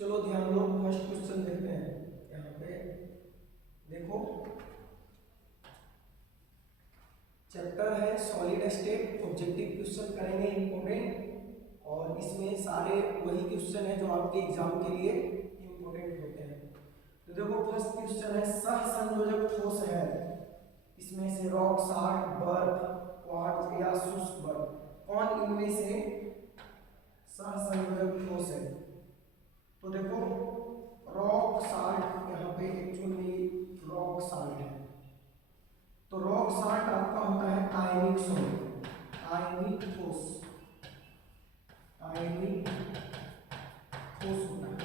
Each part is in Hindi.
चलो ध्यान दो, फर्स्ट क्वेश्चन देखते हैं। यहाँ पे देखो, चैप्टर है सॉलिड स्टेट, ऑब्जेक्टिव क्वेश्चन करेंगे इंपॉर्टेंट, और इसमें सारे वही क्वेश्चन है जो आपके एग्जाम के लिए इंपॉर्टेंट होते हैं। तो देखो फर्स्ट क्वेश्चन है, सहसंयोजक ठोस है, इसमें से रॉक, सॉल्ट, बर्फ, क्वार्ट्ज या शुष्क बर्फ, कौन इनमें से सहसंयोजक ठोस है? तो देखो रॉक, सॉल्ट, यहाँ पे एक्चुअली रॉक सॉल्ट है, तो रॉक सॉल्ट आपका होता है आयनिक सॉल्ट, आयनिक ठोस, आयनिक ठोस होता है।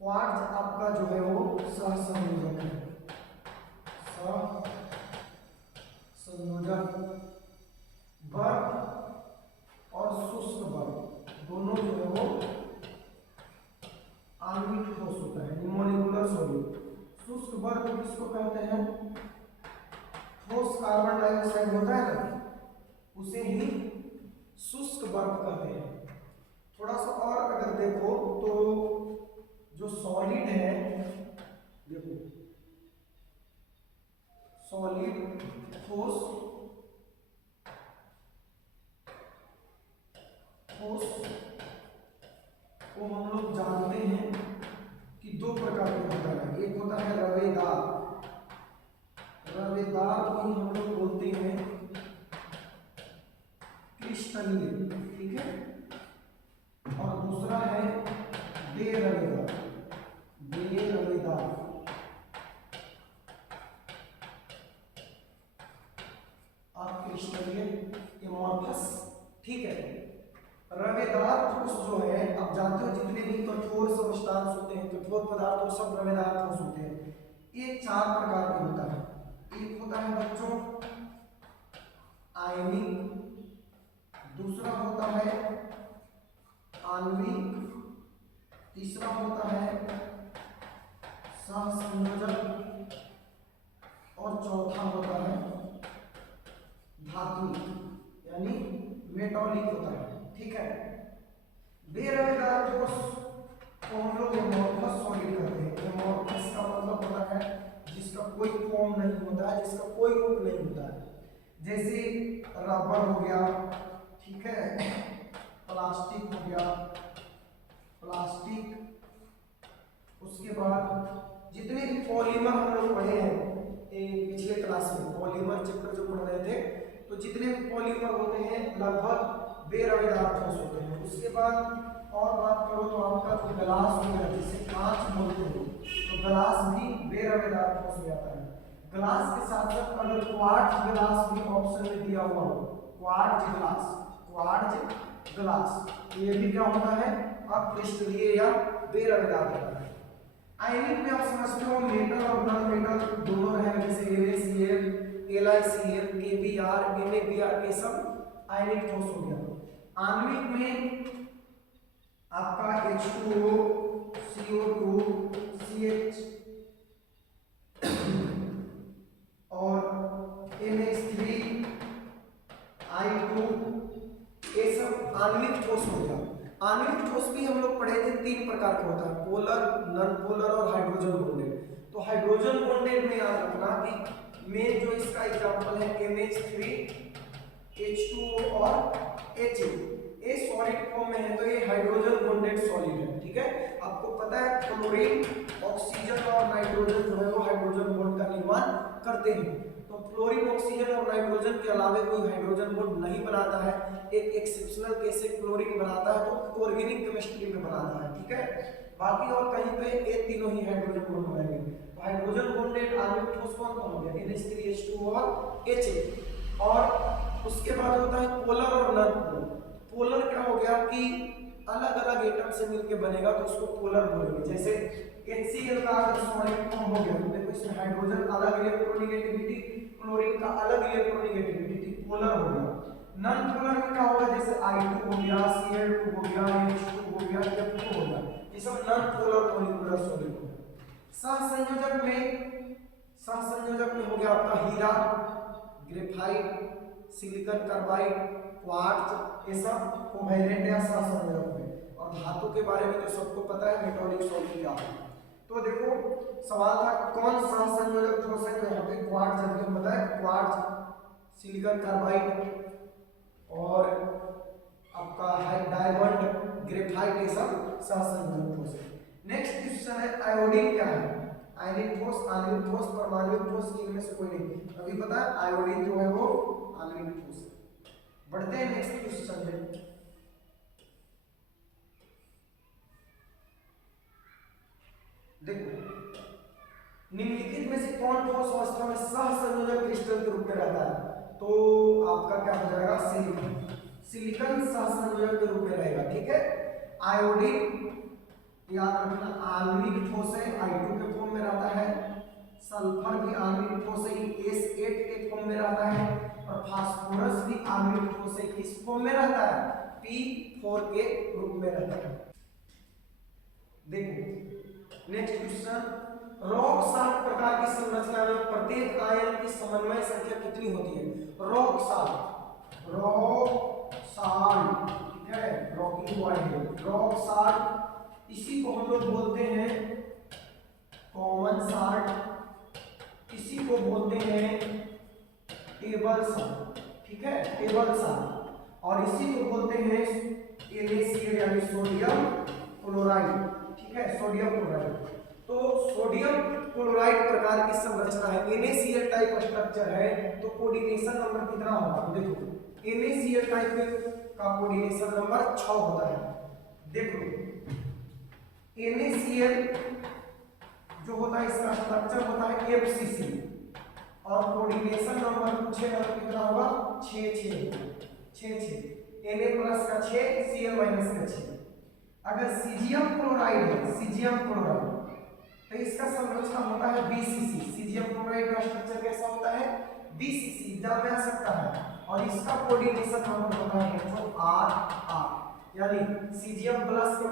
क्वार्ट्ज आपका जो है वो सहसंयोजक है, सहसंयोजक। बर्फ और शुष्क बर्फ दोनों जो है वो आणविक ठोस होता है, मोलिकुलर सॉलिड। शुष्क बर्फ किसको कहते हैं? ठोस कार्बन डाइऑक्साइड होता है ना, उसे ही शुष्क बर्फ कहते हैं। थोड़ा सा और अगर देखो तो जो सॉलिड है, देखो सॉलिड, ठोस, ठोस को हम लोग जानते हैं कि दो प्रकार के होता है। एक होता है रवेदार, रवेदार को ही हम लोग बोलते हैं क्रिस्टलीय, ठीक है। और दूसरा है बेरवेदार, बेरवेदार। आप क्रिस्टलीय, एमॉर्फस, ठीक है। रवेदार ठोस जो है, आप जानते हो जितने भी कठोर सब्सटेंस होते हैं, कठोर पदार्थ, वो सब रवेदार ठोस होते हैं। ये चार प्रकार के होता है। एक होता है बच्चों आयनिक, दूसरा होता है आणविक, तीसरा होता है सहसंयोजक, और चौथा होता है धात्विक, यानी मेटॉलिक होता है, ठीक है। बेरवेदार ठोस को हम लोग एमॉर्फस सॉलिड कहते हैं। एमॉर्फस का मतलब होता है जिसका कोई फॉर्म नहीं होता है, जिसका कोई रूप नहीं होता है। जैसे रबर हो गया, ठीक है, प्लास्टिक हो गया, प्लास्टिक, उसके बाद जितने भी पॉलीमर हम लोग पढ़े हैं पिछले क्लास में, पॉलीमर चैप्टर जो पढ़ रहे थे, तो जितने भी पॉलीमर होते हैं लगभग बेरवेदार ठोस होते हैं। उसके बाद और बात करो तो आपका तो ग्लास हो गया, जिसे कांच बोलते हैं, तो ग्लास भी बेरवेदार ठोस में आता है। ग्लास के साथ साथ अगर क्वार्ट्ज ग्लास भी ऑप्शन में दिया हुआ हो, क्वार्ट्ज ग्लास, क्वार्ट्ज ग्लास, ये भी क्या होता है? अक्रिस्टलीय या बेरवेदार होता है। आयनिक में आप समझते हो मेटल और नॉन मेटल दोनों रहेंगे, जैसे NaCl, LiCl, KBr, NaBr, ये सब आयनिक ठोस हो गया। आणविक में आपका H2O, CO2, CH और NH3, I2, ये सब आणविक ठोस हो गया। आणविक ठोस भी हम लोग पढ़े थे, तीन प्रकार का होता है, पोलर, नॉन पोलर और हाइड्रोजन बॉन्डेड। तो हाइड्रोजन बॉन्डेड में याद रखना कि मेन जो इसका एग्जांपल है NH3, H2O और Ha, ये सॉलिड फॉर्म में है, तो ये हाइड्रोजन बॉन्डेड सॉलिड है, ठीक है। आपको पता है क्लोरीन, ऑक्सीजन और नाइट्रोजन जो है वो हाइड्रोजन बॉन्ड का निर्माण करते हैं। तो फ्लोरीन, ऑक्सीजन और नाइट्रोजन के अलावा कोई हाइड्रोजन बॉन्ड नहीं बनाता है। एक एक्सेप्शनल केस से क्लोरीन बनाता है, तो ऑर्गेनिक केमिस्ट्री में बनाता है, ठीक है। बाकी और कहीं पे ये तीनों ही हाइड्रोजन बॉन्ड बनाएंगे। तो हाइड्रोजन बॉन्डेड आणविक ठोस कौन कौन हो गया? NH3, H2O और Ha। और उसके बाद होता है पोलर और नॉन पोलर। पोलर क्या हो गया कि अलग अलग एटम से मिलके बनेगा, तो उसको पोलर बोलेंगे। जैसे HCl का अगर सॉलिड फॉर्म हो गया, तो देखो इसमें हाइड्रोजन अलग इलेक्ट्रोनेगेटिविटी, क्लोरीन का अलग इलेक्ट्रोनेगेटिविटी, पोलर हो गया। नॉन पोलर में क्या होगा? जैसे I2 हो गया, Cl2 हो गया, H2 हो गया, F2 हो गया, ये सब नॉन पोलर मॉलिक्यूलर सॉलिड हो गया। सहसंयोजक में हो गया आपका हीरा, ग्रेफाइट, सिलिकॉन कार्बाइड, क्वार्ट्ज, ये सब कोवैलेंट या सहसंयोजक में। और धातु के बारे में तो सबको पता है मेटालिक सॉल्ट क्या है। तो देखो सवाल था कौन सा संयोजक ठोस है, तो यहाँ पे क्वार्ट्ज जल्दी हम बताएं, क्वार्ट्ज, सिलिकॉन कार्बाइड और आपका है डायमंड, ग्रेफाइट, ये सब सहसंयोजक ठोस है। नेक्स्ट क्वेश्चन है आयोडीन क्या है? आयनिक ठोस, आणविक ठोस, परमाणुक ठोस, इनमें से कोई नहीं। अभी पता है आयोडीन जो है वो आणविक ठोस है। बढ़ते हैं नेक्स्ट क्वेश्चन में। देखो निम्नलिखित में से कौन ठोस अवस्था में सहसंयोजक क्रिस्टल के रूप में रहता है? तो आपका क्या हो जाएगा? सिलिकॉन। सिलिकॉन सहसंयोजक के रूप में रहेगा, ठीक है। आयोडीन याद रखना आणविक ठोस है, I2 के फॉर्म में रहता है। सल्फर भी आणविक ठोस है, S8 के फॉर्म में रहता है। और फास्फोरस भी आणविक ठोस है, किस फॉर्म में रहता है? P4 के रूप में रहता है। देखो नेक्स्ट क्वेश्चन, रॉक सॉल्ट प्रकार की संरचना में प्रत्येक आयन की समन्वय संख्या कितनी होती है? रॉक सॉल्ट, रॉक सॉल्ट, ठीक है, रॉकिंग बॉडी, रॉक सॉल्ट, इसी को हम लोग बोलते हैं कॉमन सॉल्ट, इसी को बोलते हैं टेबल सॉल्ट, ठीक है, टेबल सॉल्ट, और इसी को बोलते हैं NaCl यानी सोडियम क्लोराइड, ठीक है, सोडियम क्लोराइड। तो सोडियम क्लोराइड प्रकार की संरचना है, NaCl टाइप स्ट्रक्चर है, तो कोऑर्डिनेशन नंबर कितना होगा? देखो NaCl टाइप का कोऑर्डिनेशन नंबर 6 होता है। देखो NaCl जो होता है इसका स्ट्रक्चर होता है FCC और कोऑर्डिनेशन नंबर पूछेगा तो कितना होगा? 6 Na प्लस का 6 Cl माइनस का 6। अगर सीजियम क्लोराइड है, सीजियम क्लोराइड, तो इसका संरचना होता है BCC। सीजियम क्लोराइड का स्ट्रक्चर कैसा होता है? BCC, एग्जाम में आ सकता है। और इसका कोऑर्डिनेशन नंबर होता है जो R, यानी सीजियम प्लस का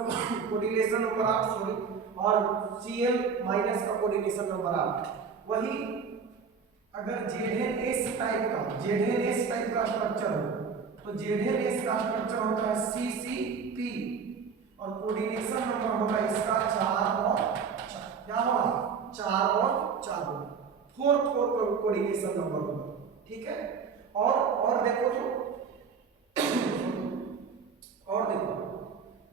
कोऑर्डिनेशन नंबर 8 सॉरी, और Cl माइनस का कोऑर्डिनेशन नंबर 8। वही अगर ZnS टाइप का स्ट्रक्चर हो तो ZnS का स्ट्रक्चर होता है CCP और कोऑर्डिनेशन नंबर होगा इसका 4 और 4, क्या होगा? 4 और 4 होगा, 4 कोऑर्डिनेशन नंबर होगा, ठीक है। और देखो तो और देखो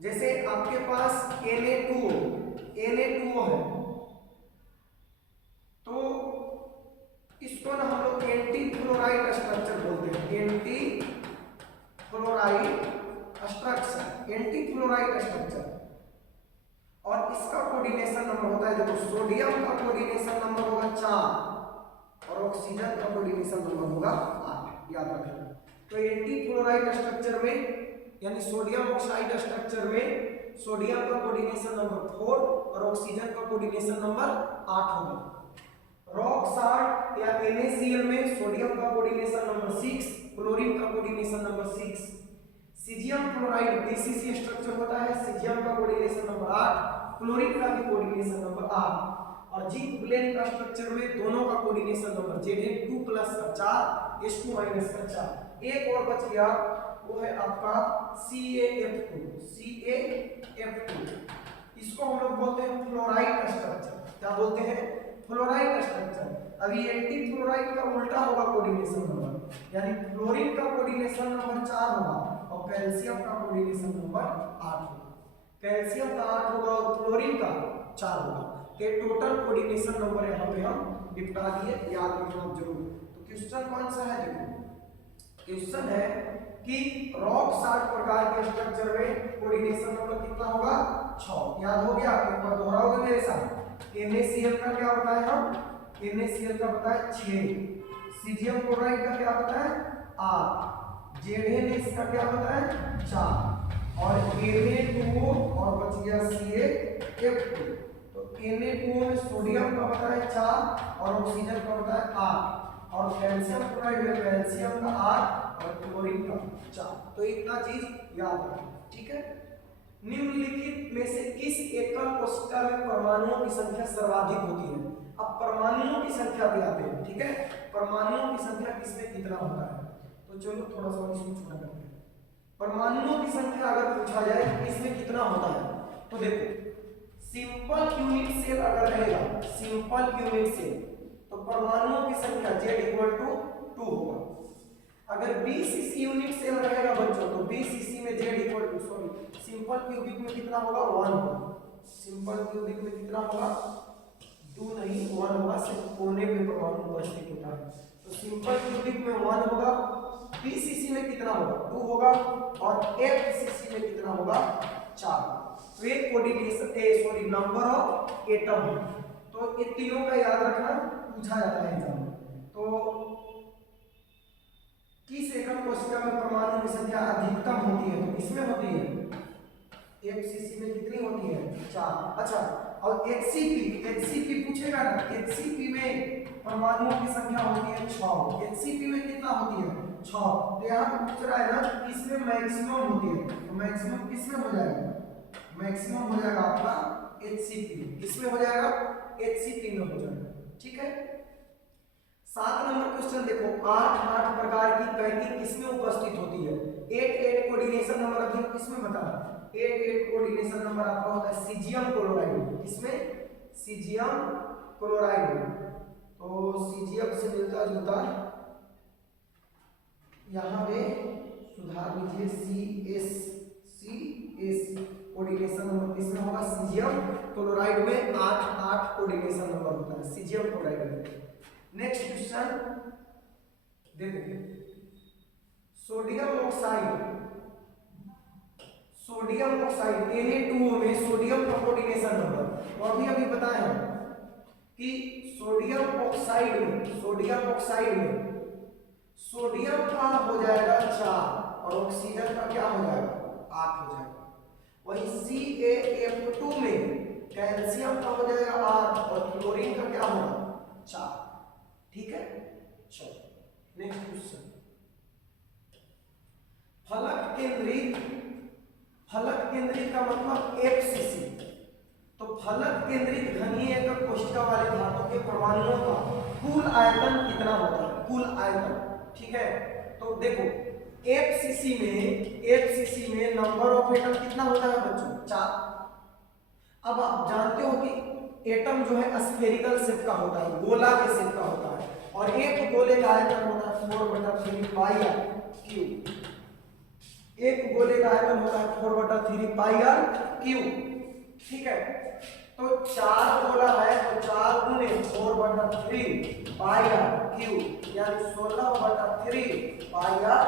जैसे आपके पास Na2O है, तो इसको ना हम लोग एंटी फ्लोराइड स्ट्रक्चर बोलते हैं, एंटी फ्लोराइड स्ट्रक्चर। और इसका कोऑर्डिनेशन नंबर होता है, देखो सोडियम का कोऑर्डिनेशन नंबर होगा 4 और ऑक्सीजन का कोऑर्डिनेशन नंबर होगा 8, याद रखना। तो एंटी फ्लोराइड स्ट्रक्चर में यानी सोडियम ऑक्साइड स्ट्रक्चर में सोडियम का कोऑर्डिनेशन नंबर 4 और ऑक्सीजन का कोऑर्डिनेशन नंबर 8 होगा। रॉक सॉल्ट या NaCl में सोडियम का कोऑर्डिनेशन नंबर 6, क्लोरीन का coordination number 6। Caesium chloride BCC structure होता है, सीजियम का कोऑर्डिनेशन नंबर 8, क्लोरीन का भी कोऑर्डिनेशन नंबर 8। और जिंक ब्लेंड का स्ट्रक्चर में दोनों का कोऑर्डिनेशन नंबर Zn2 प्लस का 4, H2 माइनस का 4। एक और बच गया, वो है आपका CaF2। इसको हम लोग बोलते हैं फ्लोराइड स्ट्रक्चर। क्या बोलते हैं? Fluoride structure. अभी एंटी फ्लोराइड का उल्टा होगा कोऑर्डिनेशन नंबर, यानी फ्लोरीन का कोऑर्डिनेशन नंबर 4 होगा और कैल्शियम का कोऑर्डिनेशन नंबर 8 होगा। कैल्शियम का 8 होगा और फ्लोरीन का 4 होगा। तो टोटल कोऑर्डिनेशन नंबर यहाँ पे हम निपटा दिए, याद रखना जरूर। तो क्वेश्चन कौन सा है? देखो क्वेश्चन है कि रॉक सॉल्ट प्रकार के स्ट्रक्चर में कोऑर्डिनेशन नंबर कितना होगा? 6। याद हो गया? एक बार दोहराओगे मेरे साथ। NaCl का क्या बताया हम? NaCl का बताया 6, सीजियम क्लोराइड का क्या बताया? 8, ZnS का क्या बताया? 4 और Na2O और बच गया CaF2। तो Na2O में सोडियम का बताया 4 और ऑक्सीजन का बताया 8 और कैल्शियम क्लोराइड में कैल्शियम का 8 और क्लोरीन का 4। तो इतना चीज याद रखना, ठीक है। निम्नलिखित में से किस एकल कोशिका में परमाणुओं की संख्या सर्वाधिक होती है? अब परमाणुओं की संख्या पे आते हैं, ठीक है। परमाणुओं की संख्या किसमें कितना होता है? तो चलो थोड़ा सा इसको छोटा करते हैं। परमाणुओं की संख्या अगर पूछा जाए कि इसमें कितना होता है, तो देखो सिंपल यूनिट सेल अगर रहेगा, सिंपल यूनिट सेल, तो परमाणुओं की संख्या Z इक्वल टू 2 होगा। अगर BCC यूनिट सेल रहेगा बच्चों, तो BCC में Z equal to simple cubic में कितना होगा 1 होगा। सिंपल क्यूबिक में कितना होगा 2 नहीं 1 होगा, सिर्फ कोने पे परमाणु उपस्थित होता है। तो सिंपल क्यूबिक में 1 होगा, BCC में कितना होगा 2 होगा, और FCC में कितना होगा 4। तो ये कोऑर्डिनेशन नंबर ऑफ एटम है। तो ये तीनों का याद रखना, पूछा जाता है एग्जाम में। तो किस एकम कोशिका में परमाणु की संख्या अधिकतम होती है, तो इसमें होती है FCC में कितनी होती है 4। अच्छा, और HCP पूछेगा ना, HCP में परमाणुओं की संख्या होती है 6। HCP में कितना होती है 6। तो यहाँ पे पूछ रहा है ना इसमें मैक्सिमम होती है, तो मैक्सिमम किसमें हो जाएगा, मैक्सिमम हो जाएगा आपका HCP। किसमें हो जाएगा HCP में हो जाएगा। ठीक है, 7 नंबर क्वेश्चन देखो, 8 प्रकार की कैंडी किसमें उपस्थित होती है। 8 कोऑर्डिनेशन नंबर अभी किसमें बता, 8 कोऑर्डिनेशन नंबर आपका होता है सीजियम क्लोराइड में। किसमें, सीजियम क्लोराइड में। तो सीजियम से मिलता जुलता यहाँ पे सुधार लीजिए, CS कोऑर्डिनेशन नंबर किसमें होगा, सीजियम क्लोराइड में 8 कोऑर्डिनेशन नंबर होता है सीजियम क्लोराइड में। नेक्स्ट क्वेश्चन देखो, सोडियम ऑक्साइड Na2O में सोडियम का कोऑर्डिनेशन नंबर, और अभी बताया कि सोडियम ऑक्साइड में सोडियम का हो जाएगा 4 और ऑक्सीजन का क्या हो जाएगा 8 हो जाएगा। वही CaF2 में कैल्शियम का हो जाएगा 8 और क्लोरीन का क्या होगा 4। ठीक है, चलो नेक्स्ट क्वेश्चन, फलक केंद्रित का मतलब FCC। तो फलक केंद्रित घनीय एकक कोशिका वाले धातु के परमाणुओं का कुल आयतन कितना होता है, कुल आयतन। ठीक है, तो देखो FCC में नंबर ऑफ एटम कितना होता है बच्चों 4। अब आप जानते हो कि एटम जो है स्फेरिकल शेप का होता है, गोला के शेप का होता है, और एक गोले का आयतन होता है 4/3 पाई आर क्यूब। एक गोले का आयतन होता है 4/3 पाई आर क्यूब। ठीक है, तो 4 गोला है तो 4 गुने 4/3 पाई आर क्यूब, यानी 16/3 pi R,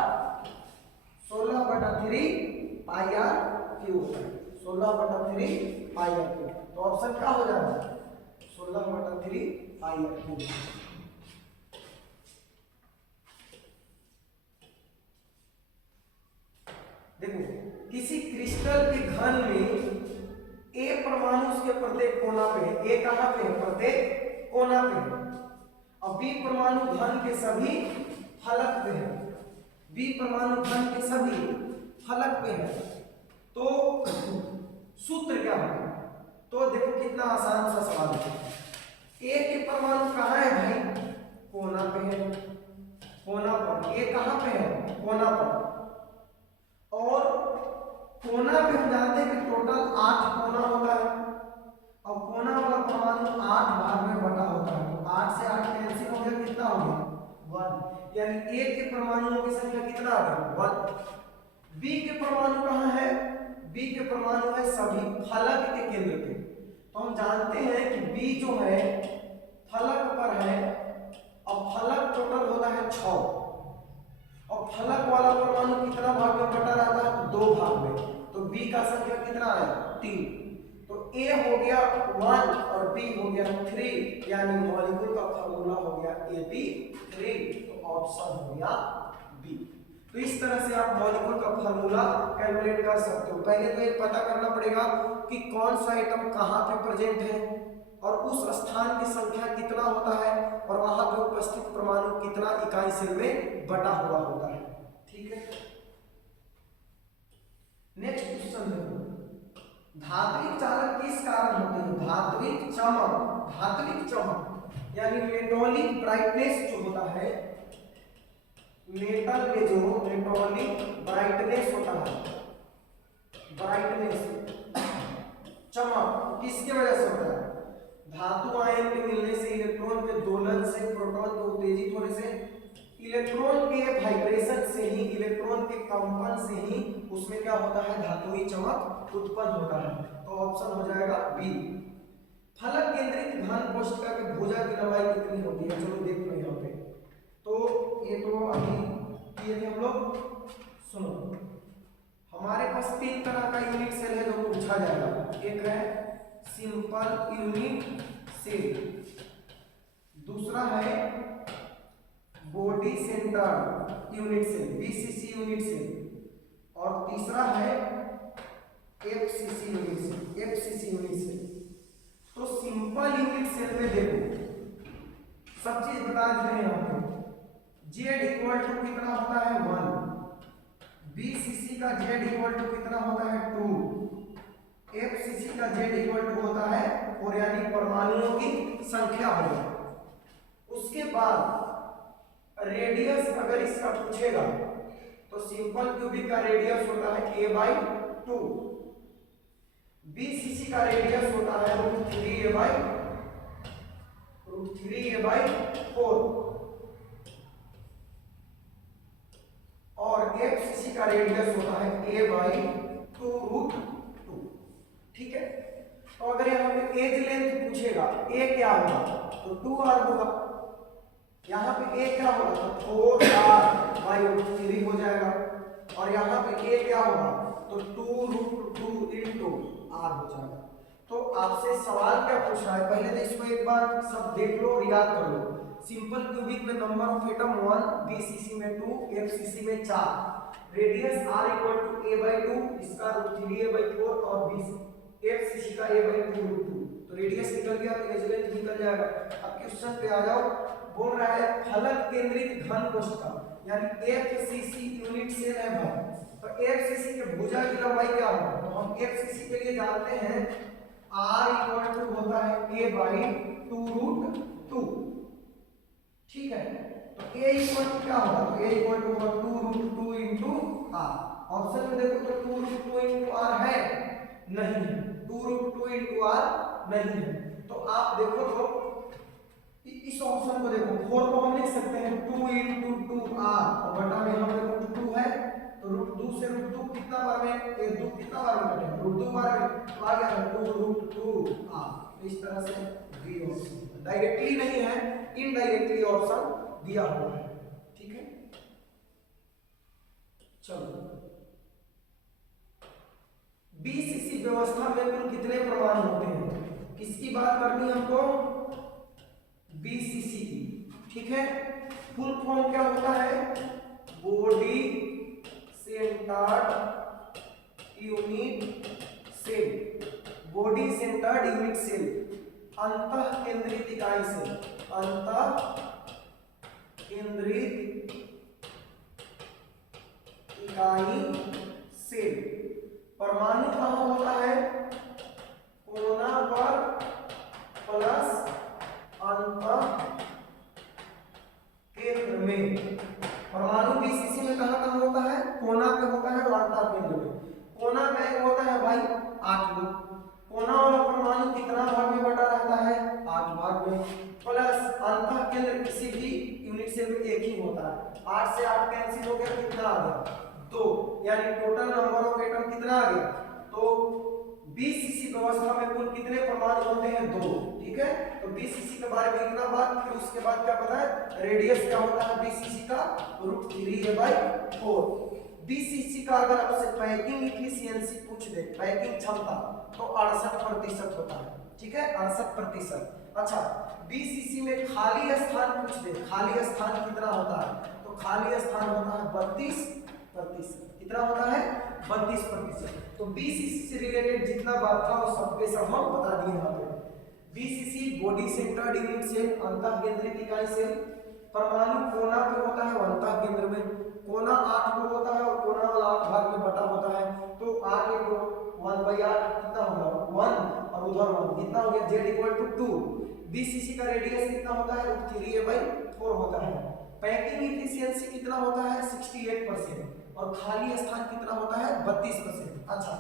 16/3 pi R cube, 16/3 pi R cube. तो ऑप्शन क्या हो जाएगा 16/3 पाई आर क्यूब। देखो किसी क्रिस्टल के घन में A परमाणु उसके प्रत्येक कोना पे है, A कहां पे है प्रत्येक कोना पे है, और B परमाणु घन के सभी फलक पे है, B परमाणु घन के सभी फलक पे है। तो सूत्र क्या होगा, तो देखो कितना आसान सा सवाल है। A के परमाणु कहां है भाई कोना पे है, कोना पर, A कहां पे है कोना पर, और कोना पे हम जानते हैं कि टोटल 8 कोना होता है, और कोना वाला परमाणु 8 भाग में बटा होता है। तो 8 से 8 कैंसिल हो गया, कितना हो गया 1, यानी A के परमाणुओं की संख्या कितना आ गया 1। B के परमाणु कहां है, B के परमाणु है सभी फलक के केंद्र पे। तो हम जानते हैं कि B जो है फलक पर है, और फलक टोटल होता है 6, और फलक वाला परमाणु कितना भाग में बटा रहता है 2 भाग में। तो B का संख्या कितना है 3। तो A हो गया 1 और B हो गया 3, यानी मॉलिक्यूल का फार्मूला हो गया AB3। तो ऑप्शन हो गया B। तो इस तरह से आप मॉलिक्यूल का फार्मूला कैलकुलेट कर सकते हो। पहले तो ये पता करना पड़ेगा कि कौन सा एटम कहाँ पे प्रेजेंट है, और उस स्थान की संख्या कितना होता है, और वहां पे उपस्थित परमाणु कितना इकाई सेल में बटा हुआ होता है। ठीक है, नेक्स्ट क्वेश्चन देखो, धात्विक चालक किस कारण होते हैं, धात्विक चमक यानी मेटॉलिक ब्राइटनेस जो होता है, मेटल में जो मेटॉलिक ब्राइटनेस होता है, ब्राइटनेस चमक किसके वजह से होता है? धातु आयन के मिलने से, इलेक्ट्रॉन के दोलन से, प्रोटॉन के उत्तेजित होने से, इलेक्ट्रॉन के वाइब्रेशन से ही, इलेक्ट्रॉन के कंपन से ही उसमें क्या होता है? धातुई चमक उत्पन्न होता है। तो ऑप्शन हो जाएगा बी। फलक केंद्रित घन कोशिका की भुजा की लंबाई कितनी होती है? चलो देख लो यहाँ पे। तो ये तो अभी किए थे हम लोग। सुनो, हमारे पास तीन तरह का यूनिट सेल है जो पूछा जाएगा। एक है सिंपल यूनिट सेल, दूसरा है body centred unit cell BCC unit cell, और तीसरा है FCC unit cell, FCC unit cell. तो सिंपल यूनिट सेल में देखो सब चीज बता देते हैं यहाँ पे। जेड इक्वल टू कितना होता है? 1। बीसीसी का जेड इक्वल टू कितना होता है? 2। एफसीसी का जेड इक्वल टू होता है 4, यानी परमाणुओं की संख्या हो गई। उसके बाद रेडियस अगर इसका पूछेगा तो सिंपल क्यूबिक का रेडियस होता है a/2, बीसीसी का रेडियस होता है √3a/4, और एफसीसी का रेडियस होता है a/2√2। ठीक है, तो अगर यहाँ पे एज लेंथ पूछेगा, ए क्या होगा? तो 2r होगा। यहाँ पे ए क्या होगा? तो 4r/√3 हो जाएगा, और यहाँ पे ए क्या होगा? तो 2√2 r हो जाएगा। तो आपसे सवाल क्या पूछ रहा है? पहले तो इसको एक बार सब देख लो और याद कर लो। सिंपल क्यूबिक में नंबर ऑफ एटम 1, बीसीसी में 2, एफसीसी में 4, radius r equal to a/2, इसका √3a/4, और एफसीसी का a/2√2। तो रेडियस निकल गया तो एज लेंथ निकल जाएगा। अब क्वेश्चन पे आ जाओ। बोल रहा है फलक केंद्रित घन कोशिका, यानी एफसीसी यूनिट सेल है भाई। तो एफसीसी के भुजा की लंबाई क्या होगा? तो हम एफसीसी के लिए जानते हैं r इक्वल टू होता है a/2√2। ठीक है, तो a इक्वल टू क्या होगा? तो a इक्वल टू होगा 2√2 इंटू r। ऑप्शन में देखो तो 2√2 इंटू r है? नहीं है, 2√2 इंटू r नहीं है। तो आप देखो तो इस ऑप्शन को देखो, 4 को हम लिख सकते हैं 2 इंटू 2r, और बटा में हम देखो 2 है, तो √2 से √2 कितना बार में? 2 कितना बार में कटेगा? √2 बार में, तो आ गया 2√2r। इस तरह से बी ऑप्शन डायरेक्टली नहीं है, इनडायरेक्टली ऑप्शन दिया हुआ है। ठीक है, चलो बीसीसी व्यवस्था में कुल कितने परमाणु होते हैं? किसकी बात करनी है हमको? बीसीसी की। ठीक है, फुल फॉर्म क्या होता है? Body centred unit cell, body centred unit cell, अंतः केंद्रित इकाई सेल, अंतः केंद्रित इकाई सेल। परमाणु कहां होता है? कोना पर प्लस अंतः केंद्र में। परमाणु बीसीसी में कहां होता है? कोना पे होता है और अंतः केंद्र में। कोना का एक होता है भाई 8 में। कोना वाला परमाणु कितना भाग में बटा रहता है? 8 भाग में, प्लस अंतः केंद्र किसी भी यूनिट सेल में एक ही होता है। 8 से 8 कैंसिल हो गया, कितना आ गया? 2, यानी टोटल नंबर ऑफ एटम कितना आ गया? तो बीसीसी व्यवस्था में कुल कितने परमाणु होते हैं? 2। ठीक है, तो बीसीसी के बारे में इतना बात, फिर उसके बाद क्या पता है? रेडियस क्या होता है बीसीसी का? √3a/4। बीसीसी का अगर आपसे पैकिंग इफिशियंसी पूछ दे, पैकिंग क्षमता, तो 68% होता है। ठीक है, 68%। अच्छा, बीसीसी में खाली स्थान पूछ दे, खाली स्थान कितना होता है? तो खाली स्थान होता है 32%। कितना होता है? 32%। तो बीसीसी से रिलेटेड जितना बात था वो सब के सब हम बता दिए यहाँ पे। BCC body centred unit cell, अंतः केंद्रित इकाई सेल। परमाणु कोना पे होता है, अंतः केंद्र में। कोना 8 पे होता है और कोना वाला 8 भाग में बटा होता है। तो 8 into 1/8 कितना होगा? 1, और उधर 1 कितना हो गया? z = 2। बीसीसी का रेडियस कितना होता है? √3a/4 होता है। पैकिंग इफिशियंसी कितना होता है 68% और खाली स्थान कितना होता है 32%। अच्छा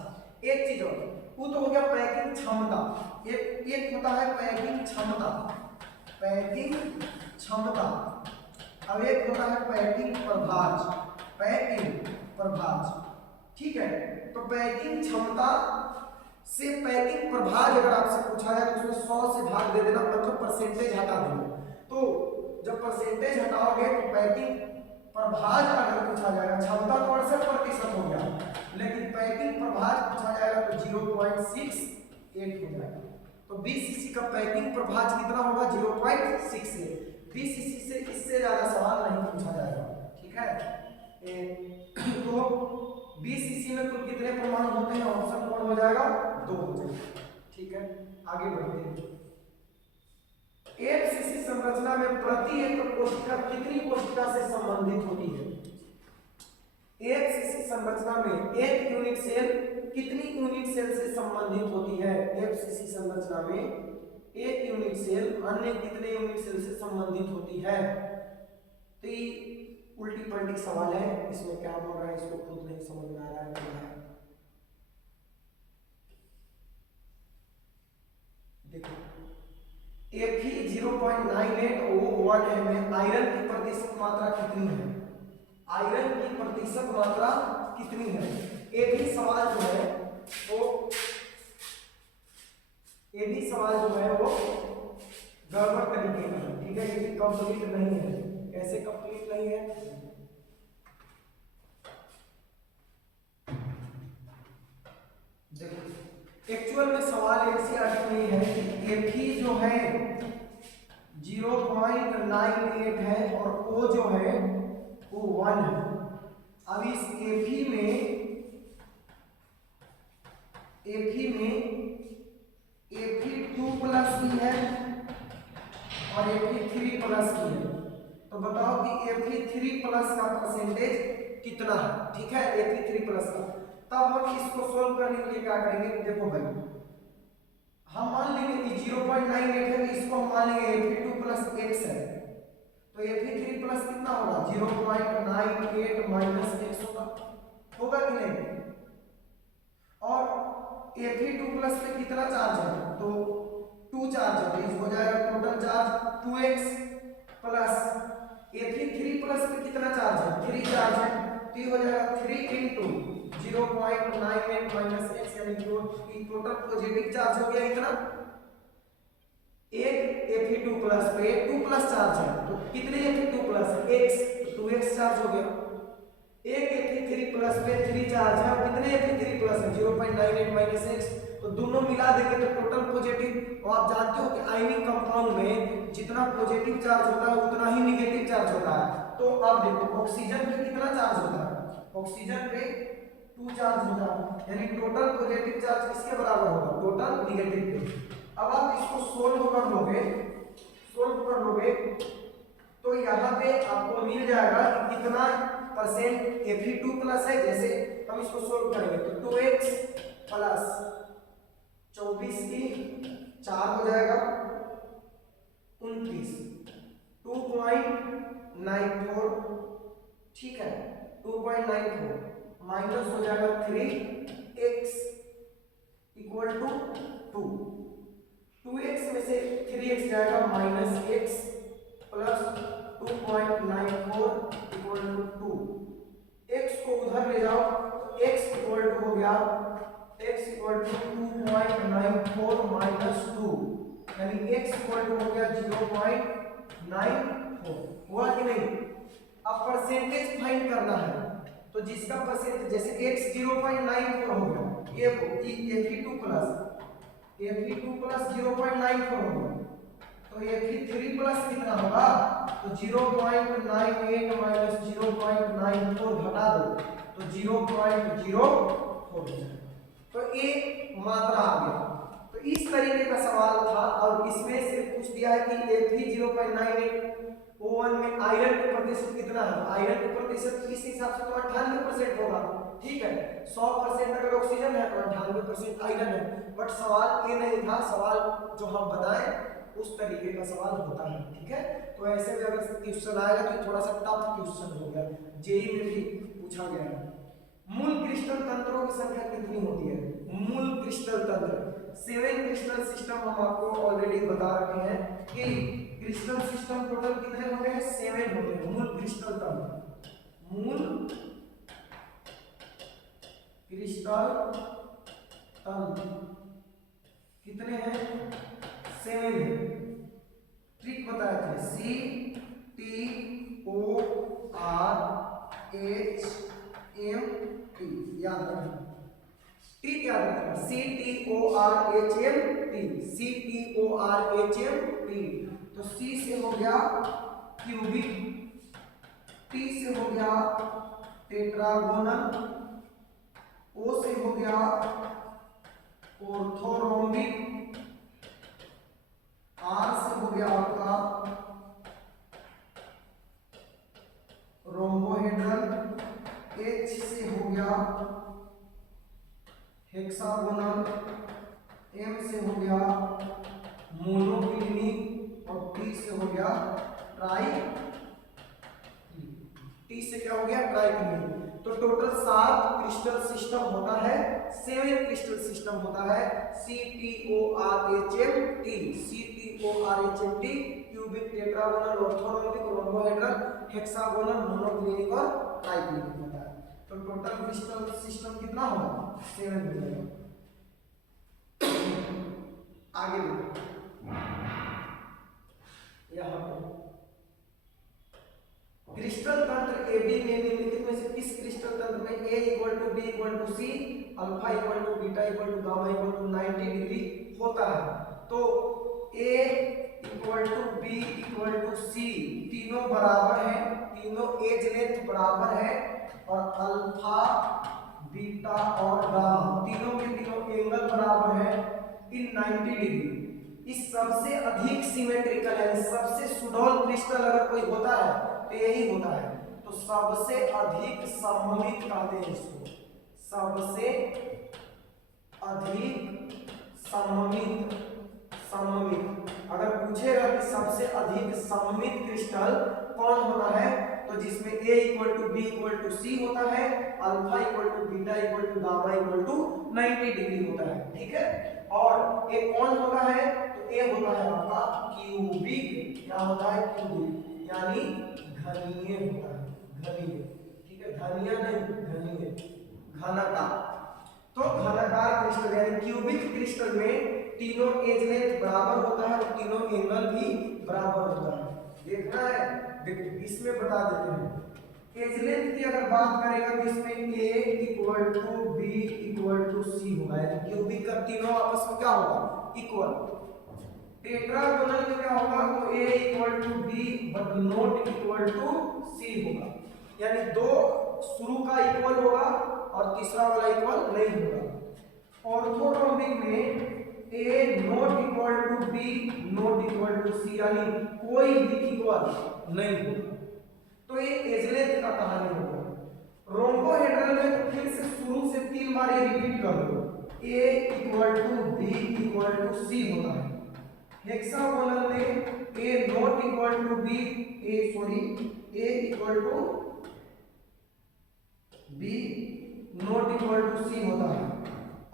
एक चीज और, वो तो हो गया पैकिंग क्षमता, एक होता है पैकिंग क्षमता, पैकिंग क्षमता, अब एक होता है पैकिंग प्रभाज, पैकिंग प्रभाज, ठीक है। तो पैकिंग क्षमता से पैकिंग प्रभाज अगर आपसे पूछा जाए तो उसमें 100 से भाग दे देना, मतलब परसेंटेज हटा देना। तो जब परसेंटेज हटाओगे तो पैकिंग प्रभाज अगर पूछा जाएगा, क्षमता तो 68% हो गया, लेकिन पैकिंग प्रभाज पूछा जाएगा तो 0.68 हो जाएगा। तो 20 सीसी का पैकिंग प्रभाज कितना होगा 0.68। 20 सीसी से इससे ज्यादा सवाल नहीं पूछा जाएगा, ठीक है। तो 20 सीसी में कुल कितने परमाणु होते हैं, ऑप्शन कौन हो जाएगा 2 हो जाएगा, ठीक है। आगे बढ़ते हैं। एक सीसी संरचना में प्रति एकक कोशिका कितनी कोशिका से संबंधित होती है। एक सीसी संरचना में एक यूनिट सेल कितनी यूनिट सेल से संबंधित होती है। एक सीसी संरचना में एक यूनिट सेल अन्य कितने यूनिट सेल से संबंधित होती है। तो ये उल्टी पलटी सवाल है, इसमें क्या बोल रहा है इसको खुद नहीं समझ में आ रहा है। देखो Fe0.98O1 में आयरन की प्रतिशत मात्रा कितनी है, आयरन की प्रतिशत मात्रा कितनी है। एक ही सवाल जो है वो गड़बड़ तरीके का है, ठीक है, ये कंप्लीट नहीं है। कैसे कंप्लीट नहीं है, देखो एक्चुअल में सवाल एनसीईआरटी में है कि Fe जो है 0.98 है और O जो है वो 1 है। अब इस Fe में Fe2+ है और Fe3+ है। तो बताओ कि Fe3+ का परसेंटेज कितना है, ठीक है, Fe3+ का। तब हम इसको सोल्व करने के लिए क्या करेंगे, देखो भाई हम मान लेंगे कि 0.98 है तो इसको हम मान लेंगे Fe2+ x है, तो Fe3+ कितना होगा 0.98 माइनस x होगा कि नहीं। और Fe2+ पे कितना चार्ज है, तो 2 चार्ज है, तो इसको हो जाएगा total charge 2x plus Fe3+ पे कितना चार्ज है 3 चार्ज है, तो ये हो जाएगा 3 into 0.98 माइनस x, यानी कि टोटल पॉजिटिव चार्ज हो गया इतना। एक Fe2+ पे 2+ चार्ज है, तो कितने Fe2+ है x, तो 2x चार्ज हो गया। एक Fe3+ पे 3 चार्ज है और कितने Fe3+ है 0.98 माइनस x, तो दोनों मिला देंगे तो टोटल पॉजिटिव। और आप जानते हो कि आयनिक कंपाउंड में जितना पॉजिटिव चार्ज होता है उतना ही नेगेटिव चार्ज होता है। तो अब देखो ऑक्सीजन पे कितना चार्ज होता है, ऑक्सीजन पे 2 चार्ज होता है, यानी टोटल पॉजिटिव चार्ज किसके बराबर होगा टोटल नेगेटिव के। अब आप इसको सोल्व कर लोगे तो यहाँ पे आपको मिल जाएगा कि कितना परसेंट Fe2+ है। जैसे हम इसको सोल्व करेंगे तो 2x प्लस 24 की 4 हो जाएगा 29, 2.94, ठीक है 2.94 माइनस हो जाएगा 3x इक्वल टू 2, 2x में से 3x जाएगा minus x plus 2.94 equal to 2। x को उधर ले जाओ तो x इक्वल टू हो गया x इक्वल टू 2.94 माइनस 2, यानी x इक्वल टू हो गया 0.94, हुआ कि नहीं। अब परसेंटेज फाइंड करना है, तो जिसका परसेंटेज जैसे x 0.94 हो गया, ये Fe2+ 0.94 हो गया, तो Fe3+ कितना होगा, तो 0.98 माइनस 0.94 घटा दो तो 0.04 हो जाएगा। तो ये मात्रा आ गया। तो इस तरीके का सवाल था और इसमें से पूछ दिया है कि Fe0.98O1 में आयरन का प्रतिशत कितना है। आयरन का प्रतिशत इस हिसाब से तो 98% होगा, ठीक है। 100% अगर ऑक्सीजन है तो 98% आयरन है। बट सवाल ये नहीं था, सवाल जो हम बताएं उस तरीके का सवाल होता है। ठीक है, तो ऐसे में अगर क्वेश्चन आएगा तो थोड़ा सा टफ क्वेश्चन हो गया, जेई में भी पूछा गया है। मूल क्रिस्टल तंत्रों की संख्या कितनी होती है? मूल क्रिस्टल तंत्र 7 क्रिस्टल सिस्टम हम आपको ऑलरेडी बता रखे हैं कि क्रिस्टल सिस्टम टोटल कितने होते हैं? 7 होते हैं मूल क्रिस्टल तंत्र। मूल क्रिस्टल तंत्र कितने हैं? 7 है। ट्रिक बताए थे, C T O R H M T, याद रखना। टी याद रखना, C T O R H M T, C T O R H M T. तो सी से हो गया क्यूबिक, टी से हो गया टेट्रागोनल, ओ से हो गया ऑर्थोरोम्बिक, आर से हो गया आपका रोम्बोहेड्रल, एच से हो गया हेक्सागोनल, एम से हो गया मोनोक्लिनिक और टी से हो गया ट्राई, टी से क्या हो गया? ट्राइक्लिनिक। तो टोटल 7 क्रिस्टल सिस्टम होता है, 7 क्रिस्टल सिस्टम होता है। C T O R H M T, C T O R H M T, cubic, tetragonal, orthorhombic, rhombohedral, hexagonal, monoclinic और ट्राइक्लिनिक होता है। तो टोटल क्रिस्टल सिस्टम कितना होगा? 7 हो जाएगा। आगे देखो, यहाँ पे क्रिस्टल तंत्र ए बी में निम्नलिखित में से किस क्रिस्टल तंत्र में A equal to B equal to C, alpha equal to beta equal to gamma equal to 90 degree होता है? तो A equal to B equal to C, तीनों बराबर है, तीनों एज लेंथ बराबर है, और अल्फा बीटा और गामा तीनों के तीनों एंगल बराबर है इन 90 डिग्री। इस सबसे अधिक सिमेट्रिकल है, सबसे सुडौल क्रिस्टल अगर कोई होता है तो यही होता है। तो सबसे अधिक सममित कहते हैं इसको, सबसे अधिक सममित। सममित अगर पूछेगा कि सबसे अधिक सममित क्रिस्टल कौन होता है, तो जिसमें a equal to B equal to C होता है, alpha equal to beta equal to gamma equal to 90 degree होता है। ठीक है, और a कौन होता है? तो a होता है आपका क्यूबिक। क्या होता है? क्यूबिक, यानी घनीय होता है, घनीय। ठीक है, घनीय नहीं, घनीय, घनता। तो घनाकार क्रिस्टल यानी क्यूबिक क्रिस्टल में तीनों एज लेंथ बराबर होता है और तीनों एंगल भी बराबर होता है। देखना है, देखो इसमें बता देते हैं। एज लेंथ की अगर बात करेगा तो इसमें a equal to B equal to C होगा, यानी क्यूबिक का तीनों आपस में क्या होगा? इक्वल। टेट्रागोनल में क्या होगा? तो a equal to B but not equal to C होगा, यानी दो शुरू का इक्वल होगा और तीसरा वाला इक्वल नहीं होगा। ऑर्थोरोम्बिक में a not equal to b not equal to c, यानी कोई भी इक्वल नहीं होगा। तो ये एज लेंथ का कहानी होगा। रोम्बोहेड्रल में तो फिर से शुरू से 3 बार ये रिपीट कर दो, a equal to b equal to c होता है। हेक्सागोनल में a not equal to b, a equal to b not equal to c होता है।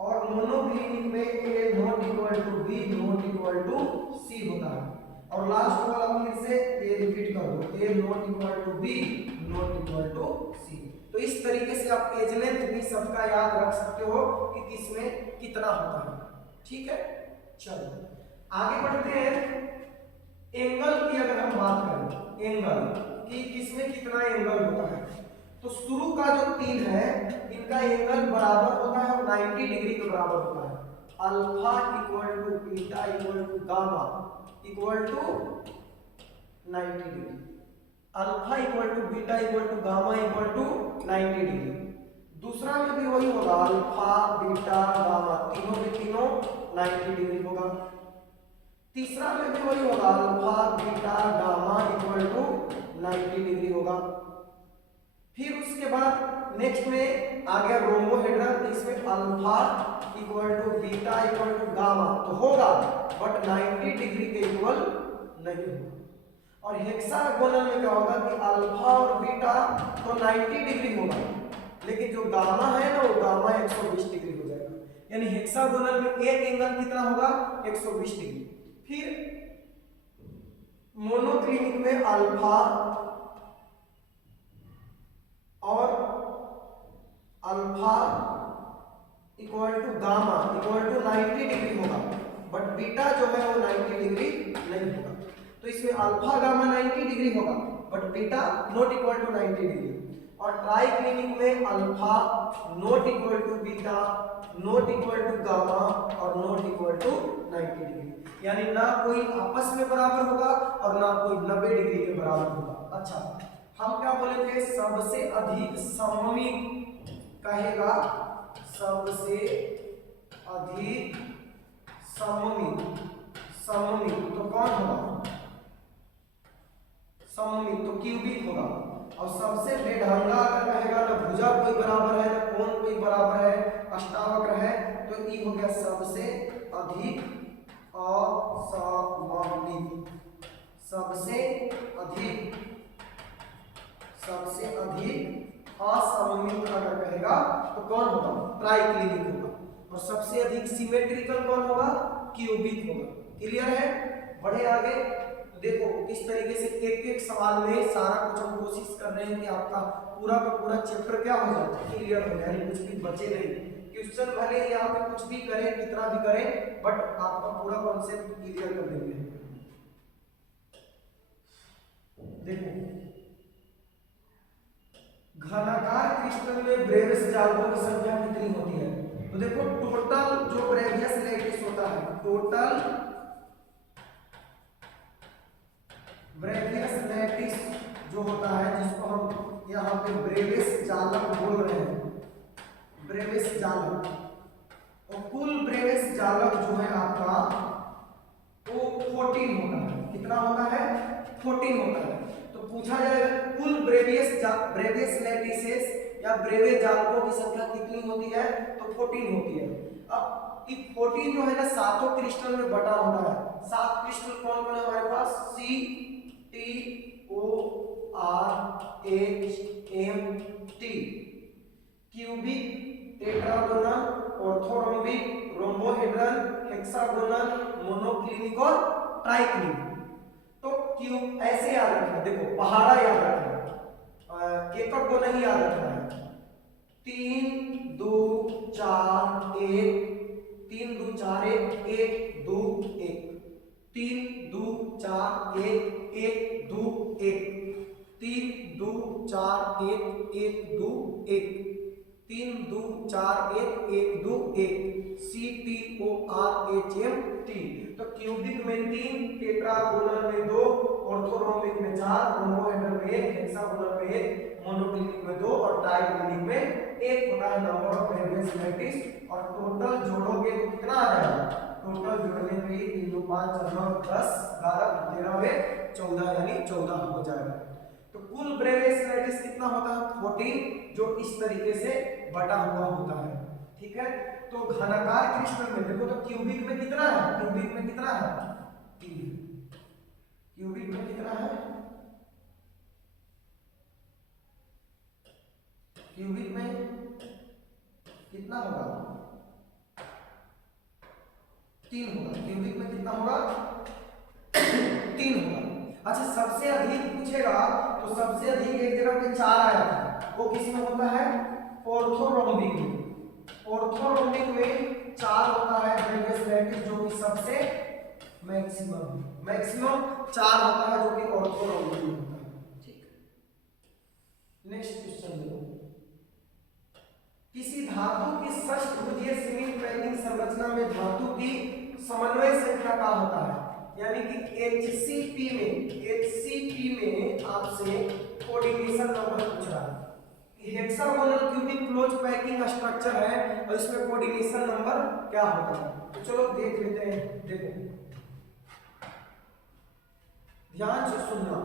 और मोनोक्लिनिक में a not equal to b not equal to c होता है। और लास्ट वाला फिर से a रिपीट कर दो, a not equal to b not equal to c। तो इस तरीके से आप एज लेंथ भी सबका याद रख सकते हो कि किसमें कितना होता है। ठीक है, चलो आगे बढ़ते हैं। एंगल की अगर हम बात करें, एंगल कि किसमें कितना एंगल होता है, तो शुरू का जो 3 है इनका एंगल बराबर होता है और 90 डिग्री के बराबर होता है। Alpha equal to beta equal to gamma equal to 90 degree, alpha equal to beta equal to gamma equal to 90 degree. दूसरा में भी वही होगा, अल्फा बीटा गामा तीनों के तीनों 90 डिग्री होगा। तीसरा में भी वही होगा, alpha beta gamma equal to 90 degree होगा। फिर उसके बाद नेक्स्ट में आ गया रोम्बोहेड्रल, इसमें alpha equal to beta equal to gamma तो होगा, बट 90 डिग्री के इक्वल नहीं होगा। और हेक्सागोनल में क्या होगा कि अल्फा और बीटा तो 90 डिग्री होगा, लेकिन जो गामा है ना वो गामा 120 डिग्री हो जाएगा। यानी हेक्सागोनल में एक एंगल कितना होगा 120 डिग्री। फिर मोनोक्लिनिक में अल्फा और alpha equal to gamma equal to 90 degree होगा, बट बीटा जो है वो 90 डिग्री नहीं होगा। तो इसमें अल्फा गामा 90 डिग्री होगा, but beta not equal to 90 degree. और ट्राइक्लिनिक में alpha not equal to beta not equal to gamma और नॉट इक्वल टू 90 डिग्री, यानी ना कोई आपस में बराबर होगा और ना कोई 90 डिग्री के बराबर होगा। अच्छा, हम क्या बोलेंगे, सबसे अधिक सममित कहेगा, सबसे अधिक सममित, सममित तो कौन होगा, सममित तो क्यूबिक होगा। और सबसे बेढंगा अगर कहेगा ना भुजा कोई बराबर है ना कोण कोई बराबर है, अष्टावक्र है, तो ये हो गया सबसे अधिक असममित। सबसे अधिक असममित अगर कहेगा तो कौन होगा, ट्राइक्लिनिक होगा। और सबसे अधिक सिमेट्रिकल कौन होगा, क्यूबिक होगा। क्लियर है? बढ़े आगे। देखो इस तरीके से एक एक सवाल में सारा कुछ हम कोशिश कर रहे हैं कि आपका पूरा का पूरा चैप्टर क्या हो जाए, क्लियर हो जाए, यानी कुछ भी बचे नहीं। क्वेश्चन भले यहाँ पे कुछ भी करें कितना भी करें, बट आपका पूरा कॉन्सेप्ट क्लियर कर देंगे। देखो घनाकार क्रिस्टल में ब्रेवियस जालकों की संख्या कितनी होती है, तो देखो टोटल जो ब्रेवियस लैटिस होता है, टोटल ब्रेवियस लैटिस जो होता है, जिसको हम यहाँ पे ब्रेवियस जालक बोल रहे हैं, ब्रेवियस जालक, और कुल ब्रेवियस जालक जो है आपका वो 14 होता है। कितना होता है, 14 होता है। तो पूछा जाएगा कुल ब्रेवियस लैटिसेस या ब्रेवियस जालकों की संख्या कितनी होती है, तो 14 होती है। अब ये 14 जो है ना सातों क्रिस्टल में बटा होता है। सात क्रिस्टल कौन कौन है हमारे पास, CTORHMT, cubic, tetragonal, orthorhombic, rhombohedral, hexagonal, monoclinic और ट्राइक्लिनिक। तो क्यूब ऐसे याद रखना, देखो पहाड़ा याद रखना, एकक को नहीं याद रखना है। 3 2 4 1 3 2 4 1 1 2 1 3 2 4 1 1 2 1 3 2 4 1 1 2 1 3 2 4 1 1 2 1 CTORHMT। तो क्यूबिक में 3, टेट्रागोनल में 2, ऑर्थोरोम्बिक में 4, रोम्बोहेड्रल में 1, हेक्सागोनल में 1, मोनोक्लिनिक में 2 और ट्राइक्लिनिक में 1 होता है नंबर ऑफ ब्रेवियस लैटिस। और टोटल जोड़ोगे तो कितना आ जाएगा, टोटल जोड़ने पे 3 2 5 4 9 10 11 13 में 14, यानी 14 हो जाएगा। तो कुल ब्रेवियस लैटिस कितना होता है, 14, जो इस तरीके से बटा हुआ होता है। ठीक है, तो घनाकार क्रिस्टल में देखो तो क्यूबिक में कितना है, क्यूबिक में कितना है 3, क्यूबिक में कितना है, क्यूबिक में कितना होगा 3 होगा, क्यूबिक में कितना होगा 3 होगा। अच्छा, सबसे अधिक पूछेगा तो सबसे अधिक एक जगह पे 4 आया था, वो किसमें होता है, ऑर्थोरोम्बिक में। ऑर्थोरोम्बिक में 4 होता है ब्रेवियस लैटिस, जो कि सबसे मैक्सिमम 4 होता है, जो कि ऑर्थोरोम्बिक में होता है। ठीक, नेक्स्ट क्वेश्चन देखो, किसी धातु की षष्ठभुजीय सीमित पैकिंग संरचना में धातु की समन्वय संख्या का होता है, यानी कि HCP में आपसे कोऑर्डिनेशन नंबर पूछ रहा है। Hexagonal cubic close packing structure है और इसमें कोऑर्डिनेशन नंबर क्या होता है, तो चलो देख लेते हैं। देखो ध्यान से सुनना,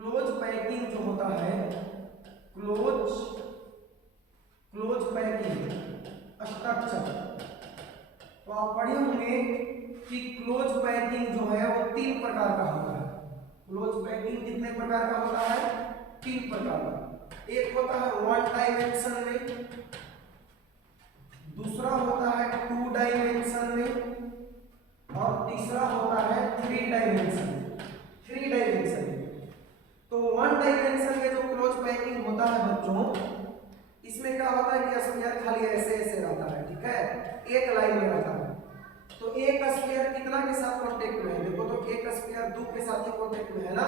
क्लोज पैकिंग जो होता है, क्लोज पैकिंग स्ट्रक्चर, तो आप पढ़े होंगे कि क्लोज पैकिंग जो है वो 3 प्रकार का होता है। क्लोज पैकिंग कितने प्रकार का होता है? 3 प्रकार का। एक होता है 1 डायमेंशन में, दूसरा होता है 2 डायमेंशन में, और तीसरा होता है 3 डायमेंशन में। 3 डायमेंशन में तो 1 डायमेंशन में जो क्लोज पैकिंग होता है बच्चों, इसमें क्या होता है कि स्फीयर खाली ऐसे ऐसे रहता है, ठीक है, एक लाइन में रहता है। तो एक स्फीयर कितना के साथ कांटेक्ट में है? देखो तो एक स्फीयर 2 के साथ ही कांटेक्ट में है ना।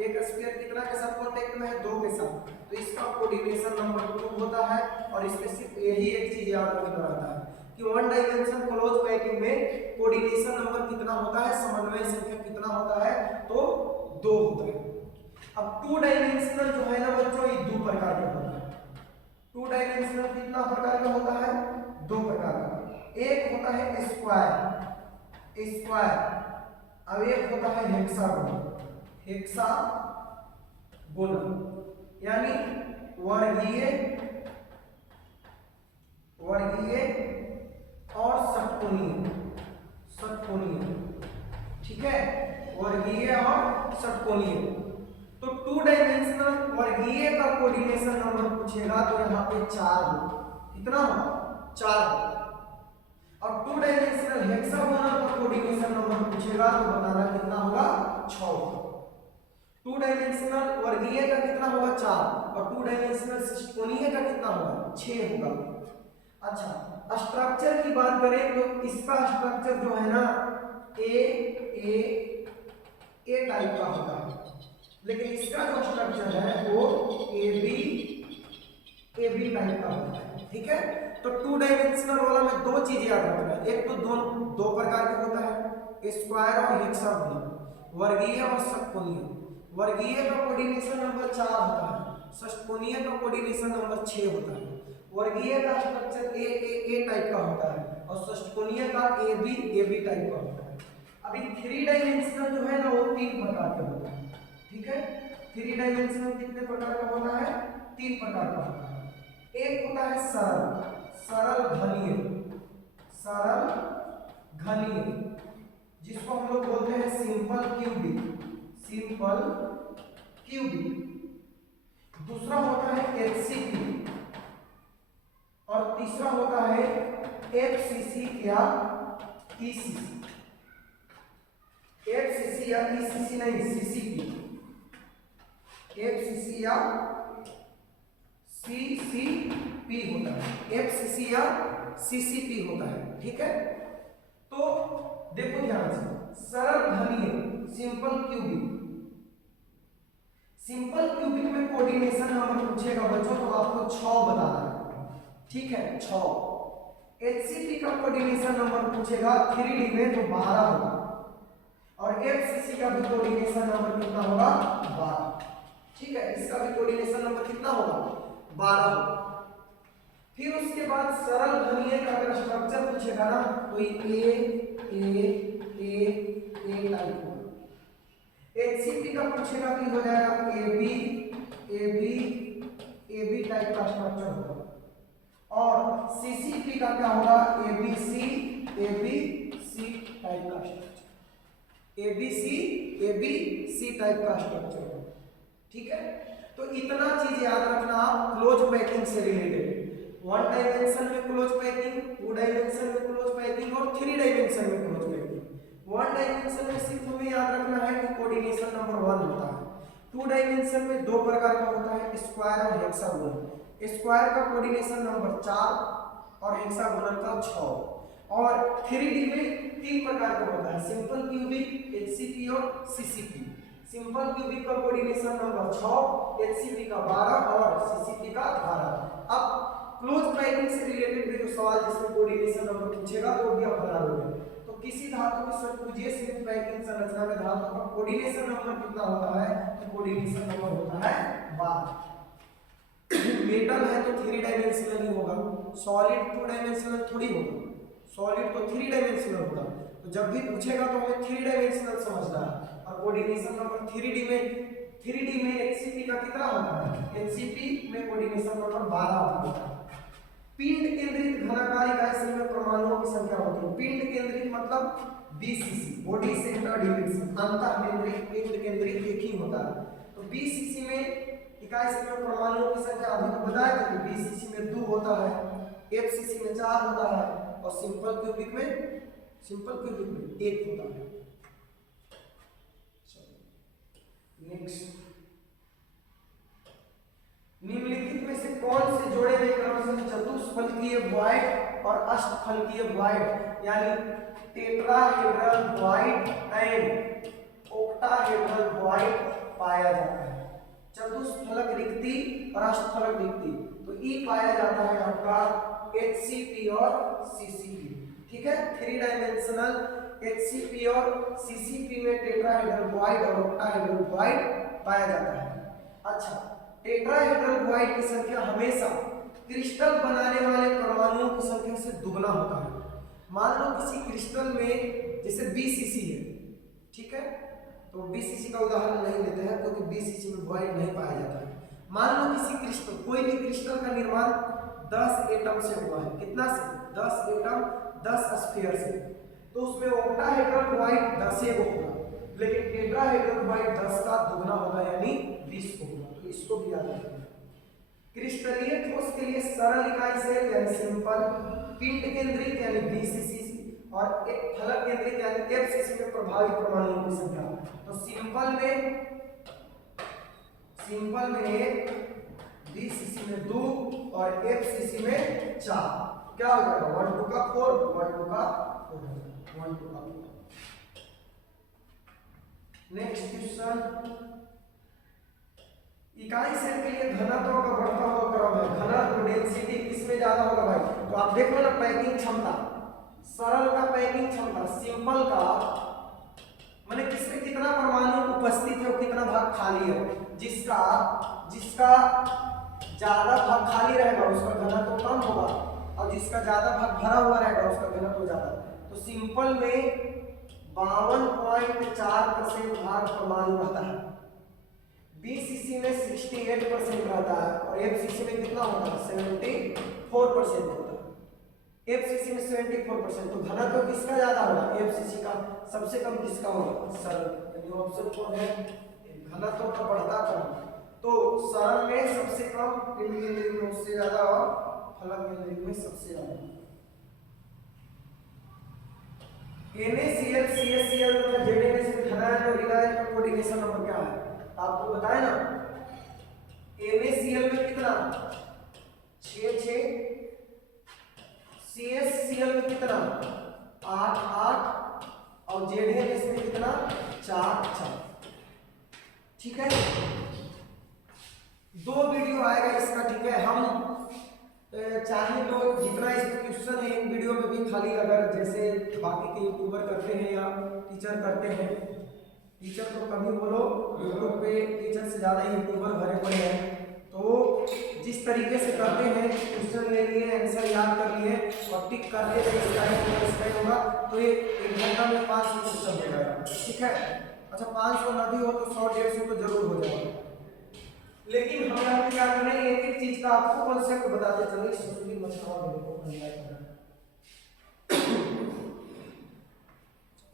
एक स्फीयर कितना के साथ कांटेक्ट में है? 2 के साथ। तो इसका कोऑर्डिनेशन नंबर 2 होता है। और इसमें सिर्फ यही एक चीज याद रखना रहता है कि 1 डायमेंशन क्लोज पैकिंग में कोऑर्डिनेशन नंबर कितना होता है, समन्वय संख्या कितना होता है? तो 2 होता है। अब 2 डायमेंशनल जो है ना बच्चों, ये 2 प्रकार का होता है। 2 डायमेंशनल कितना प्रकार का होता है? 2 प्रकार का। एक होता है स्क्वायर, अब एक होता है हेक्सागोनल, यानी वर्गीय और षटकोणीय, ठीक है, वर्गीय और षटकोणीय। तो 2 डायमेंशनल वर्गीय का कोऑर्डिनेशन नंबर पूछेगा तो यहाँ पे 4 हो। कितना हो? 4 हो। और 2 डायमेंशनल हेक्सागोनल का कोऑर्डिनेशन नंबर पूछेगा तो बताना कितना होगा? 6 होगा। 2 डायमेंशनल वर्गीय का कितना होगा? 4, और 2 डायमेंशनल षटकोणीय का कितना होगा? 6 होगा। अच्छा, स्ट्रक्चर की बात करें तो इसका स्ट्रक्चर जो है ना ए टाइप का होता है, लेकिन इसका जो स्ट्रक्चर है वो ए बी टाइप का होता है, ठीक है। तो 2 डायमेंशनल वाला में 2 चीज याद रखना है। एक तो दो प्रकार का होता है, स्क्वायर और हेक्सागोनल, वर्गीय और षटकोणीय। वर्गीय का कोऑर्डिनेशन नंबर 4 होता है, षटकोणीय का कोऑर्डिनेशन नंबर 6 होता है। वर्गीय का स्ट्रक्चर ए टाइप का होता है और षटकोणीय का ए बी टाइप का होता है। अभी 3 डायमेंशनल जो है ना वो 3 प्रकार के होता है, ठीक है। 3 डायमेंशनल कितने प्रकार का होता है? 3 प्रकार का होता है। एक होता है सरल घनीय, जिसको हम लोग बोलते हैं सिंपल क्यूबिक। दूसरा होता है एचसीपी, और तीसरा होता है एफसीसी या ईसीसी। एफसीसी या ईसीसी नहीं, सीसीपी। एफसीसी या सीसीपी होता है, एफसीसी या सीसीपी होता है, ठीक है। तो देखो ध्यान से, सरल घनीय सिंपल क्यूबिक में कोऑर्डिनेशन नंबर पूछेगा बच्चों तो आपको 6 बताना है, ठीक है, 6। एचसीपी का कोऑर्डिनेशन नंबर पूछेगा 3D में तो 12 होगा, और एफसीसी का भी कोऑर्डिनेशन नंबर कितना होगा? 12, ठीक है। इसका भी कोऑर्डिनेशन नंबर कितना होगा? 12 होगा। फिर उसके बाद सरल घनीय का अगर स्ट्रक्चर पूछेगा ना तो ये ए टाइप होगा। एचसीपी का पूछेगा तो हो जाएगा ए बी टाइप का स्ट्रक्चर होगा, और सीसीपी का क्या होगा? ए बी सी टाइप का structure, A B C type का स्ट्रक्चर होगा, ठीक है। तो इतना चीज याद रखना आप क्लोज पैकिंग से रिलेटेड। 1 डायमेंशन में क्लोज पैकिंग, 2 डायमेंशन में क्लोज पैकिंग और 3 डायमेंशन में क्लोज पैकिंग। 1 डायमेंशन में सिर्फ हमें याद रखना है कि कोऑर्डिनेशन नंबर 1 होता है। 2 डायमेंशन में 2 प्रकार का होता है, स्क्वायर और हेक्सागोनल। स्क्वायर का कोऑर्डिनेशन नंबर 4 और हेक्सागोनल का 6। और 3D में 3 प्रकार का होता है, सिंपल क्यूबिक, एचसीपी और सीसीपी। सिंपल क्यूबिक का कोऑर्डिनेशन नंबर 6, एचसीपी का 12 और सीसीपी का 12। अब क्लोज पैकिंग से रिलेटेड भी जो सवाल जिसमें कोऑर्डिनेशन नंबर पूछेगा तो भी आप बता दोगे। तो किसी धातु की षट्भुजीय सिंक पैकिंग संरचना में धातु का कोऑर्डिनेशन नंबर कितना होता है? तो कोऑर्डिनेशन नंबर होता है 12। मेटल है तो 3 डायमेंशनल ही होगा, सॉलिड 2 डायमेंशनल थोड़ी होगा, सॉलिड तो 3 डायमेंशनल होगा। तो जब भी पूछेगा तो हमें 3 डायमेंशनल समझना है, और कोऑर्डिनेशन नंबर 3D में 3D में HCP का कितना होता है? HCP में कोऑर्डिनेशन नंबर 12 होता है। पिंड केंद्रित घनाकार इकाई से में परमाणुओं की संख्या होती है। पिंड केंद्रित मतलब BCC, बॉडी सेंटर्ड यूनिट्स, अंतः केंद्रित पिंड केंद्रित एक ही होता है। तो BCC में इकाई से में परमाणुओं की संख्या अभी तो बताया था कि BCC में 2 होता है, FCC में 4 होता है और सिंपल क्यूबिक में 1 होता है। नेक्स्ट, निम्नलिखित में से कौन से जोड़े हुए क्रम से चतुष्फलकीय वॉइड और अष्टफलकीय वॉइड यानी tetrahedral void and octahedral void पाया जाता है? चतुष्फलक रिक्ति और अष्टफलक रिक्ति, तो ई पाया जाता है आपका HCP और CCP। ठीक है, 3 डायमेंशनल HCP और CCP में टेट्राहेड्रल वॉइड और ऑक्टाहेड्रल वॉइड पाया जाता है। अच्छा, टेट्राहेड्रल वॉइड की संख्या हमेशा क्रिस्टल बनाने वाले परमाणुओं की संख्या से दुगना होता है। मान लो किसी क्रिस्टल में जैसे BCC है, ठीक है, तो BCC का उदाहरण नहीं लेते हैं क्योंकि BCC में वॉइड नहीं पाया जाता है। मान लो किसी क्रिस्टल, कोई भी क्रिस्टल का निर्माण 10 एटम से हुआ है। कितना से? 10 एटम, 10 स्फीयर से, तो उसमें ऑक्टाहेड्रल वॉइड 10 होगा, लेकिन टेट्राहेड्रल वॉइड 10 का दुगना होगा यानी 20 होगा। तो इसको भी याद रखना। क्रिस्टलीय ठोस के लिए सरल इकाई से यानी सिंपल, पिंड केंद्रित यानी BCC और एक फलक केंद्रित यानी FCC में प्रभावी परमाणुओं की संख्या। तो सिंपल में BCC में 2 और FCC में 4, क्या हो जाएगा? 1 2 का 4, 1 2 का 4, 1 2 का 4। नेक्स्ट क्वेश्चन, इकाई सेल के लिए घनत्व का बढ़ता हुआ क्रम है। घनत्व डेंसिटी किसमें ज्यादा होगा भाई? तो आप देखो ना, पैकिंग क्षमता, सरल का पैकिंग क्षमता, सिंपल का माने किसमें कितना परमाणु उपस्थित है और कितना भाग खाली है। जिसका ज्यादा भाग खाली रहेगा उसका घनत्व कम होगा और जिसका ज्यादा भाग भरा हुआ रहेगा उसका घनत्व ज्यादा। तो सिंपल में 52.4% भाग परमाणु रहता है, BCC में 68% रहता है और FCC में कितना होता है? 74% होता है। FCC में 74%, तो घनत्व किसका ज्यादा होगा? FCC का। सबसे कम किसका होगा? सरल, यानी ऑप्शन 4 है घनत्व का बढ़ता क्रम। तो सरल में सबसे कम, पिंड केंद्रित में उससे ज्यादा और फलक केंद्रित में सबसे ज्यादा। NaCl, CaCl तथा ZnS में धनायन और ऋणायन का कोऑर्डिनेशन नंबर क्या है? आपको बताया ना, NaCl में कितना? 6 CaCl में कितना? 8 और ZnS में कितना? 4। ठीक है, 2 वीडियो आएगा इसका। ठीक है, हम चाहे तो जितना इस क्वेश्चन है एक वीडियो में भी खाली, अगर जैसे बाकी के यूट्यूबर करते हैं या टीचर करते हैं, टीचर तो कभी बोलो यूट्यूब पे टीचर से ज़्यादा यूट्यूबर भरे पड़े हैं, तो जिस तरीके से करते हैं क्वेश्चन ले लिए, आंसर याद कर लिए और टिक करते रहे, इसका होगा तो ये 1 घंटा में 500 क्वेश्चन हो जाएगा। ठीक है, अच्छा 500 ना भी हो तो 100-150 तो जरूर हो जाएगा। लेकिन हम यहाँ पे क्या कर रहे हैं, एक चीज का आपको कॉन्सेप्ट बताते चलो। सरस्वती मछुआरा को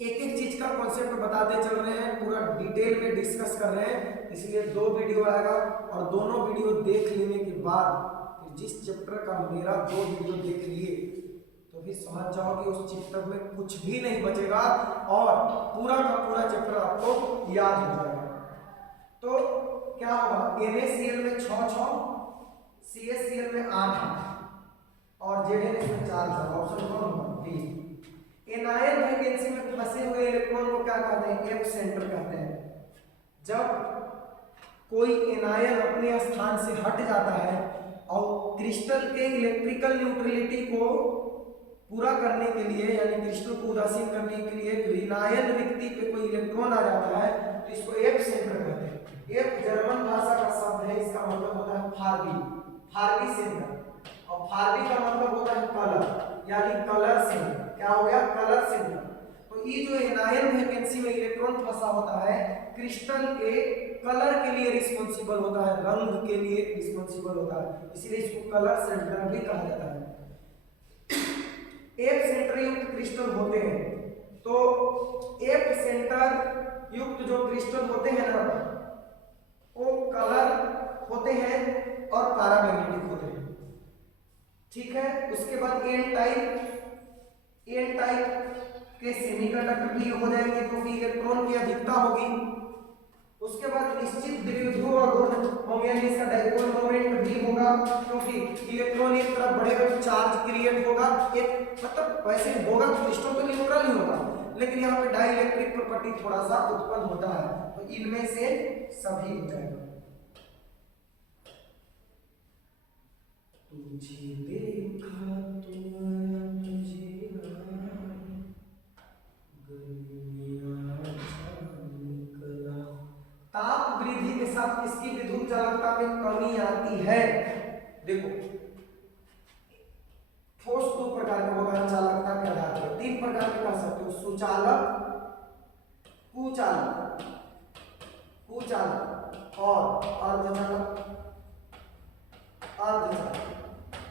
एक चीज का कॉन्सेप्ट बताते चल रहे हैं, पूरा डिटेल में डिस्कस कर रहे हैं, इसलिए 2 वीडियो आएगा और दोनों वीडियो देख लेने के बाद जिस चैप्टर का मेरा 2 वीडियो देख लिए तो फिर समझ जाओ कि उस चैप्टर में कुछ भी नहीं बचेगा और पूरा का पूरा चैप्टर आपको याद हो जाएगा। तो क्या होगा? NaCl में 6, CaCl में 8 और ZnS में 4। ऑप्शन कौन होगा? बी। एनायन वैकेंसी में फंसे हुए इलेक्ट्रॉन को क्या कहते हैं? F सेंटर कहते हैं। जब कोई एनायन अपने स्थान से हट जाता है और क्रिस्टल के इलेक्ट्रिकल न्यूट्रलिटी को पूरा करने के लिए यानी क्रिस्टल को उदासीन करने के लिए ऋणायन रिक्ति पे कोई इलेक्ट्रॉन आ जाता है तो इसको F सेंटर कहते हैं। F जर्मन भाषा का शब्द है, इसका मतलब होता है फार्बी सेंटर, और फार्बी का मतलब होता है कलर यानी कलर सेंटर। क्या हो गया? Colour centre. तो ये जो एनायन वैकेंसी में इलेक्ट्रॉन फंसा होता है क्रिस्टल के कलर के लिए रिस्पॉन्सिबल होता है, रंग के लिए रिस्पॉन्सिबल होता है, इसीलिए इसको कलर सेंटर भी कहा जाता है। एफ सेंटर युक्त क्रिस्टल होते हैं, तो एफ सेंटर युक्त जो क्रिस्टल होते हैं ना वो कलर होते हैं और पैरामैग्नेटिक होते हैं, ठीक है। उसके बाद एन टाइप के सेमीकंडक्टर भी हो जाएंगे क्योंकि इलेक्ट्रॉन की अधिकता होगी। उसके बाद निश्चित द्विध्रुव और गुण होंगे, इसका डाइपोल मोमेंट भी होगा क्योंकि इलेक्ट्रॉन एक तरफ बढ़ेगा तो चार्ज क्रिएट होगा, एक मतलब वैसे होगा तो क्रिस्टल तो न्यूट्रल ही होगा, लेकिन यहाँ पे डाइइलेक्ट्रिक प्रॉपर्टी थोड़ा सा उत्पन्न होता है, तो इनमें से सभी हो जाएगा। तुझे देखा ताप वृद्धि के साथ किसकी विद्युत चालकता में कमी आती है? देखो ठोस दो प्रकार के होगा चालकता के आधार पर, तीन प्रकार के कह सकते हो, सुचालक, कुचालक और अर्धचालक,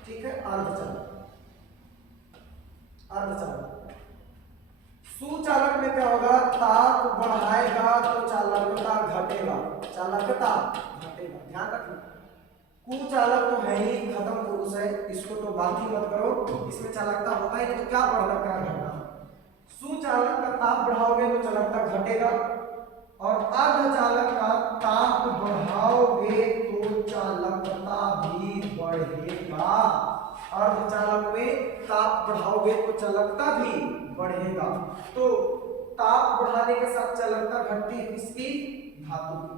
ठीक है, अर्धचालक। सुचालक में क्या होगा, ताप बढ़ाएगा तो चालकता घटेगा, ध्यान रखना। कुचालक तो है ही खत्म पुरुष है, इसको तो बात ही मत करो, इसमें चालकता होता है नहीं तो क्या बढ़ना क्या घटना। सुचालक का ताप बढ़ाओगे तो चालकता घटेगा और अर्धचालक का ताप बढ़ाओगे तो चालकता भी बढ़ेगा। अर्धचालक में ताप बढ़ाओगे तो चालकता भी बढ़ेगा, तो ताप बढ़ाने के साथ चालकता घटती है किसकी, धातु की,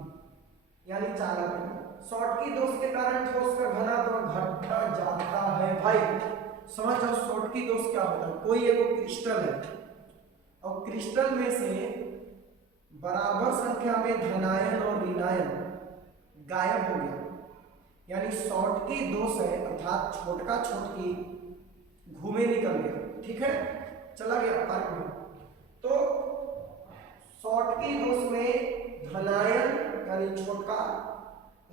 यानी चालक की। शॉर्टकी दोष के कारण ठोस का घनत्व घटता जाता है। भाई समझ जाओ शॉर्टकी दोष क्या होता है, कोई एक क्रिस्टल है और क्रिस्टल में से बराबर संख्या में धनायन और ऋणायन गायब हो गया, यानी शॉर्टकी दोष है, अर्थात छोटका छोटकी घूमे निकल गया, ठीक है, चला गया अर्क में। तो शॉर्टकी दोष में धनायन यानी छोटका,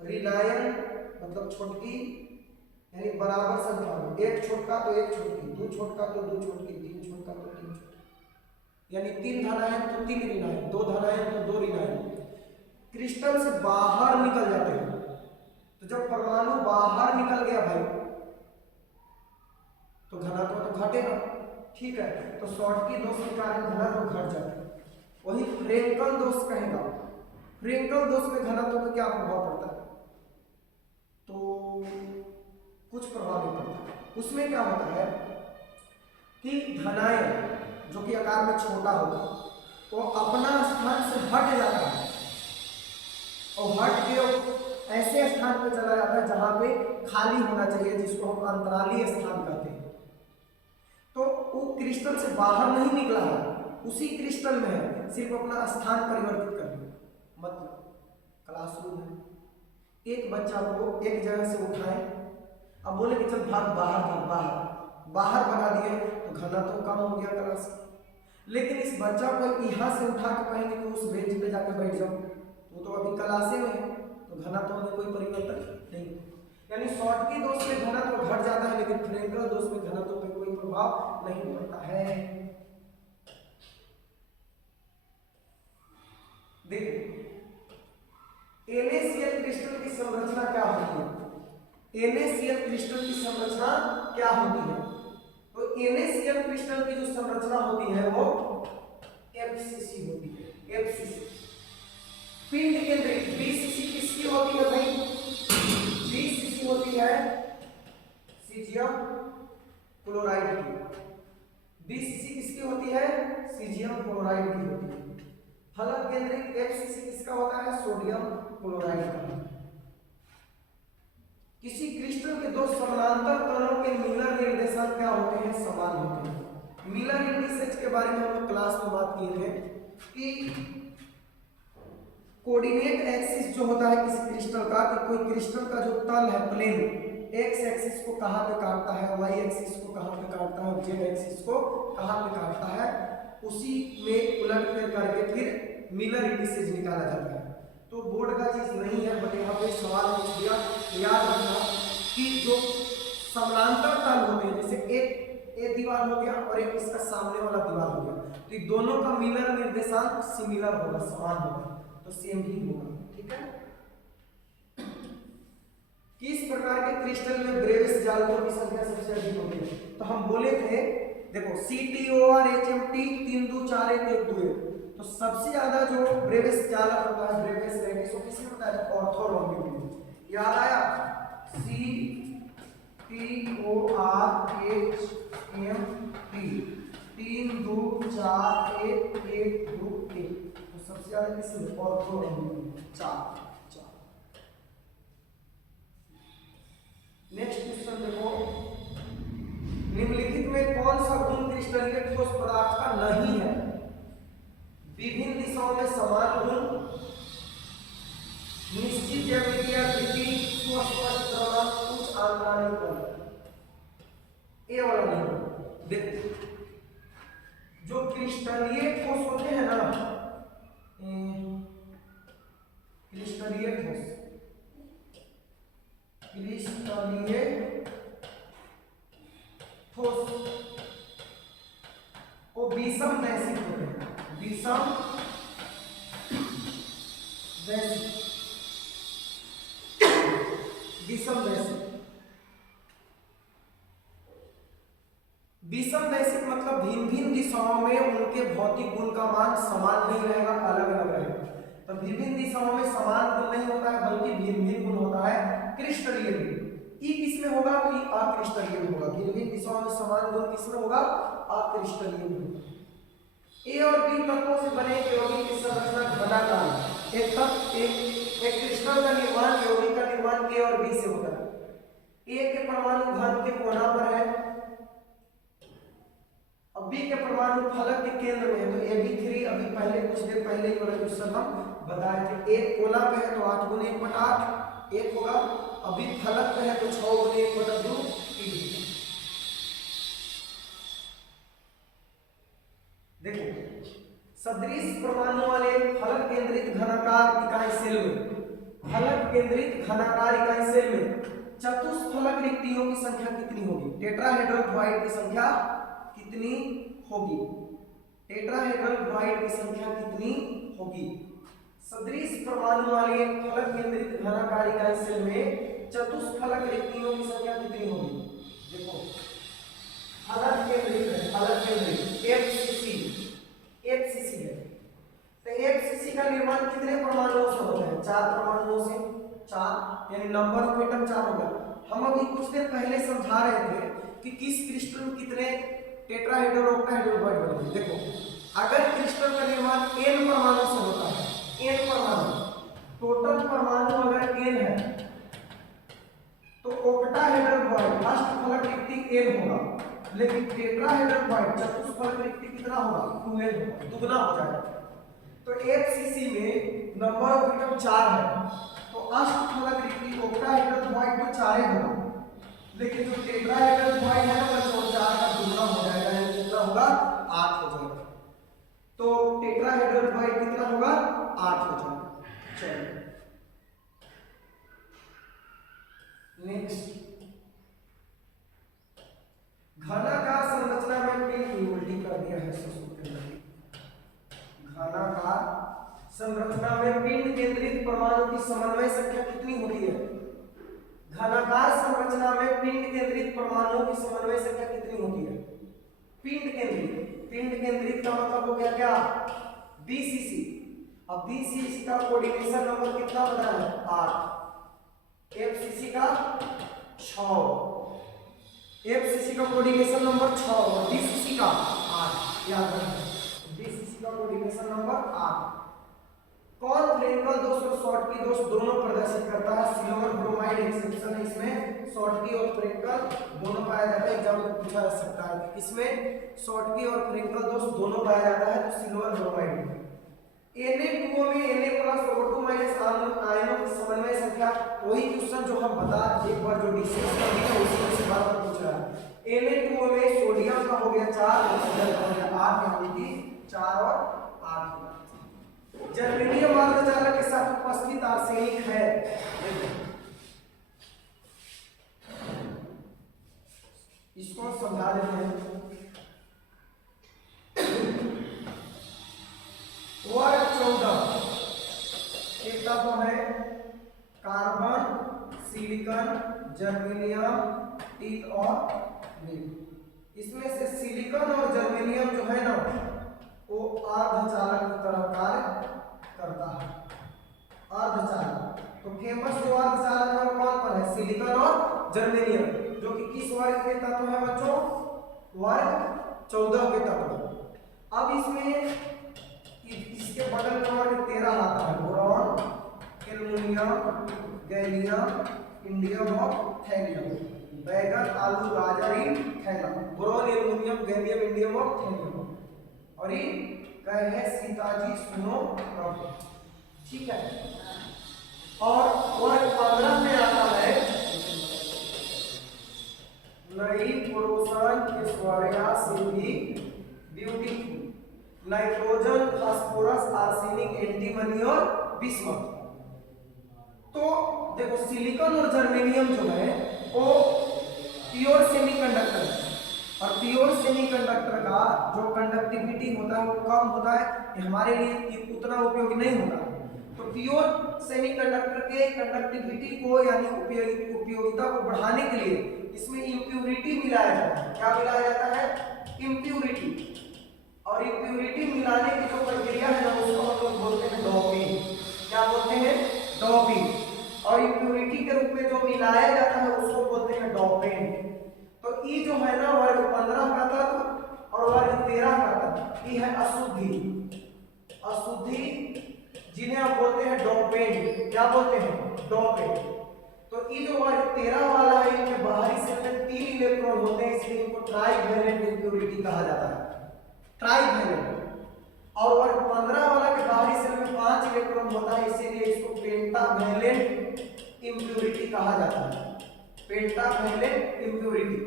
ऋणायन मतलब छोटकी यानी बराबर संख्या में, एक छोटका तो एक छोटकी, दो छोटका तो दो छोटकी, तीन छोटका तो तीन छोटकी, यानी तीन धनायन तो तीन ऋणायन, दो धनायन तो दो ऋणायन क्रिस्टल से बाहर निकल जाते हैं। तो जब परमाणु बाहर निकल गया भाई तो घनत्व तो घटेगा, ठीक है, तो शॉर्टकी दोष के कारण घनत्व घट जाता है। वही फ्रेंकल दोष कहेगा, फ्रेंकल दोष में घनत्व पर क्या प्रभाव पड़ता है, तो कुछ प्रभाव नहीं पड़ता। उसमें क्या होता है कि धनायन जो कि आकार में छोटा होगा वो अपना स्थान से हट जाता है और हट के ऐसे स्थान पे चला जाता है जहां पे खाली होना चाहिए, जिसको हम अंतरालीय स्थान कहते हैं। तो वो क्रिस्टल से बाहर नहीं निकला है, उसी क्रिस्टल में है, सिर्फ अपना स्थान परिवर्तित कर दिया। मतलब क्लासरूम है, एक बच्चा को एक जगह से उठाए, अब बोले कि चल भाग बाहर भगा दिए तो घनत्व कम हो गया क्लास। लेकिन इस बच्चा को यहाँ से उठा के कहेंगे कि उस बेंच पे जाकर बैठ जाओ, तो अभी क्लासे में है, तो घनत्व में कोई परिवर्तन नहीं। यानी शॉर्टकी दोष में घनत्व घट जाता है, लेकिन फ्रेंकल दोष में घनत्व पे कोई प्रभाव नहीं पड़ता है। देखो NaCl क्रिस्टल की संरचना क्या होती है, NaCl क्रिस्टल की संरचना क्या होती है, तो NaCl क्रिस्टल की जो संरचना होती है वो FCC होती है, FCC पिंड केंद्रित। BCC किसकी होती है भाई, BCC होती है सीजियम क्लोराइड की, BCC किसकी होती है, सीजियम क्लोराइड की होती है। फलक केंद्रित FCC किसका होता है, सोडियम क्लोराइड का। किसी क्रिस्टल के दो समानांतर कणों के मिलर निर्देशांक क्या होते हैं, समान होते हैं। मिलर इंडिसेस के बारे में हम लोग क्लास में बात किए थे कि कोऑर्डिनेट एक्सिस जो होता है किसी क्रिस्टल का, कि कोई क्रिस्टल का जो तल है प्लेन, एक्स एक्सिस को कहाँ पे काटता है, वाई एक्सिस को कहाँ पे काटता है, जेड एक्सिस को कहाँ पे काटता है, उसी में उलट फेर करके फिर मिलर इंडिसेस निकाला जाता है। तो बोर्ड का चीज नहीं है, बट यहाँ पे सवाल पूछ दिया। याद रखना कि जो समानांतर तल होते हैं, जैसे एक दीवार हो गया और एक इसका सामने वाला दीवार हो गया, तो ये दोनों का मिलर निर्देशांक सिमिलर होगा, समान होगा, तो सेम ही होगा। ठीक है। किस प्रकार के क्रिस्टल में ब्रेविस जालकों की संख्या सबसे अधिक होती है? तो हम बोले थे, देखो CTOR HMT 3 2 4 1 1 2 1, तो सबसे ज्यादा जो ब्रेविस जालक होता है, ब्रेविस रेडिस, वो किसमें होता है? ऑर्थोरॉम्बिक में। याद आया? CTOR HMT 3 2 4 1 1 2 1, तो सबसे ज्यादा किसमें? ऑर्थोरॉम्बिक में, 4। नेक्स्ट क्वेश्चन देखो, निम्नलिखित में कौन सा गुण क्रिस्टलीय ठोस पदार्थ का नहीं है? विभिन्न दिशाओं में समान गुण, निश्चित ज्यामितीय आकृति, सुस्पष्ट क्रमांक, उच्च आंतरिक बल। ये वाला नहीं। देखो, जो क्रिस्टलीय ठोस होते हैं ना, क्रिस्टलीय ठोस, क्रिस्टलीय ठोस वो विषम वैशिक होते हैं, विषम वैशिक, विषम वैशिक। विषम वैशिक मतलब भिन्न भिन्न दिशाओं में उनके भौतिक गुण का मान समान नहीं रहेगा, अलग अलग रहेगा। तो विभिन्न दिशाओं में समान गुण नहीं होता है, बल्कि भिन्न भिन्न गुण होता है क्रिस्टलीय गुण। ई किसमें होगा? तो ई अक्रिस्टलीय में होगा। भिन्न भिन्न दिशाओं में समान गुण किसमें होगा? अक्रिस्टलीय में। ए और बी तत्वों से बने यौगिक की संरचना घनाकार है। एक क्रिस्टल का निर्माण, यौगिक का निर्माण ए और बी से होता है। ए के परमाणु घन के कोना पर है, अब बी के परमाणु फलक के केंद्र में है। तो Ab3 अभी पहले कुछ देर पहले ही वाला क्वेश्चन हम बताए थे। एक कोना पे है तो 8 गुने 1 बटा 8 1 होगा, अभी फलक पे है तो 6 गुने 1 बटा 2 3। देखो, सदृश परमाणु वाले फलक केंद्रित घनाकार इकाई सेल में, फलक केंद्रित घनाकार इकाई सेल में चतुष्फलक रिक्तियों की संख्या कितनी होगी? टेट्राहेड्रल ड्वाइड की संख्या कितनी होगी? टेट्राहेड्रल ड्वाइड की संख्या कितनी होगी? सदृश परमाणु वाले फलक केंद्रित घनाकार इकाई सेल में चतुष्फलक रिक्तियों की संख्या कितनी होगी? देखो, फलक केंद्रित है, फलक केंद्रित FCC है। तो FCC का निर्माण कितने परमाणुओं से होता है? 4 परमाणुओं से, 4, यानी नंबर ऑफ एटम 4 होगा। हम अभी कुछ देर पहले समझा रहे थे कि किस क्रिस्टल में कितने टेट्राहेड्रल ऑक्टाहेड्रल बॉन्ड बनते हैं। देखो, अगर क्रिस्टल का निर्माण n परमाणु से होता है, n परमाणु, टोटल परमाणु अगर n है तो ऑक्टाहेड्रल बॉन्ड अष्टफलक रिक्ति n होगा, लेकिन टेट्राहेड्रल बॉन्ड चतुष्फलक रिक्ति कितना होगा? 2n होगा, दुगना हो जाएगा। तो FCC में नंबर ऑफ एटम 4 है, तो अष्टफलक रिक्ति ऑक्टाहेड्रल बॉन्ड तो 4 ही होगा, लेकिन जो टेट्राहेड्रल बॉन्ड है ना वो 4 का दुगना हो जाएगा, यानी कितना होगा? 8 हो जाएगा। तो टेट्राहेड्रल बॉन्ड कितना होगा? 8 हो जाएगा। चलिए नेक्स्ट, घनाकार संरचना में पिंड उल्टी कर दिया है। घनाकार संरचना में पिंड केंद्रित परमाणु की समन्वय संख्या कितनी होती है? घनाकार संरचना में पिंड केंद्रित परमाणुओं की समन्वय संख्या कितनी होती है? पिंड केंद्रित, पिंड केंद्रित का मतलब हो गया क्या? BCC। अब BCC का कोऑर्डिनेशन नंबर कितना बताया है? 8। FCC का 6, FCC का कोऑर्डिनेशन नंबर 6 और BCC का 8। याद रखना, BCC का कोऑर्डिनेशन नंबर 8। कौन फ्रेंकल दोष और शॉर्टकी दोष दोनों प्रदर्शित करता है? सिल्वर ब्रोमाइड एक्सेप्शन है इसमें, शॉर्टकी और फ्रेंकल दोनों पाया जाता है। एग्जाम में पूछा जा सकता है कि इसमें शॉर्टकी और फ्रेंकल दोष दोनों पाया जाता है, तो सिल्वर ब्रोमाइड में। Na2O में Na+ O2 - आयनों की समन्वय संख्या, वही क्वेश्चन जो हम बता एक बार जो डिस्कस कर दिया उसी से बात पूछ रहा है। Na2O में सोडियम का हो गया 4 और ऑक्सीजन का हो गया 8, यानी कि 4 और 8 होगा। जर्मेनियम अर्धचालक के साथ उपस्थित आर्सेनिक है। इसको समझा देते हैं। वर्ग 14 के तत्व है कार्बन, सिलिकॉन, जर्मेनियम, टिन और लीड। इसमें से सिलिकॉन और जर्मेनियम जो है ना वो अर्धचालक की तरह कार्य करता है। अर्धचालक तो फेमस जो अर्धचालक है वो कौन पर है? सिलिकॉन और जर्मेनियम, जो कि किस वर्ग के तत्व है बच्चों? वर्ग 14 के तत्व। अब इसमें इसके बगल में वर्ग 13 आता है, बोरॉन, एल्युमिनियम, गैलियम, इंडियम और थैलियम। बैगन, आलू, गाजर, thallium. Boron, aluminium, gallium, indium और थैलियम। और ये कहे है सीताजी सुनो प्रभु, ठीक है। और वर्ग 15 में आता है नाइट्रोजन ऐश्वर्या से भी beautiful, nitrogen, phosphorus, arsenic, antimony और बिस्मथ। तो देखो सिलिकॉन और जर्मेनियम जो है वो प्योर सेमीकंडक्टर है, और प्योर सेमीकंडक्टर का जो कंडक्टिविटी होता है वो कम होता है, ये हमारे लिए उतना उपयोगी नहीं होता। तो प्योर सेमीकंडक्टर के कंडक्टिविटी को यानी उपयोगिता को बढ़ाने के लिए इसमें इम्प्यूरिटी मिलाया जाता है। क्या मिलाया जाता है? इम्प्यूरिटी। और इम्प्यूरिटी मिलाने की जो प्रक्रिया है ना उसको हम लोग बोलते हैं डोपिंग। क्या बोलते हैं? डोपिंग। और इम्प्यूरिटी के रूप में जो मिलाया जाता है उसको बोलते हैं डोपेंट। तो ये जो है ना वर्ग 15 का तत्व और वर्ग 13 का तत्व, ये है अशुद्धि। अशुद्धि जिन्हें आप बोलते हैं डोपेंट। क्या बोलते हैं? डोपेंट। तो ये जो वर्ग 13 वाला है इनके बाहरी सेल में 3 इलेक्ट्रॉन होते हैं, इसलिए इनको ट्राइवैलेंट इम्प्यूरिटी कहा जाता है। ट्राइवैलेंट। और वर्ग 15 वाला के बाहरी सेल में 5 इलेक्ट्रॉन होता है, इसीलिए इसको पेंटावैलेंट इम्प्यूरिटी कहा जाता है। Pentavalent impurity.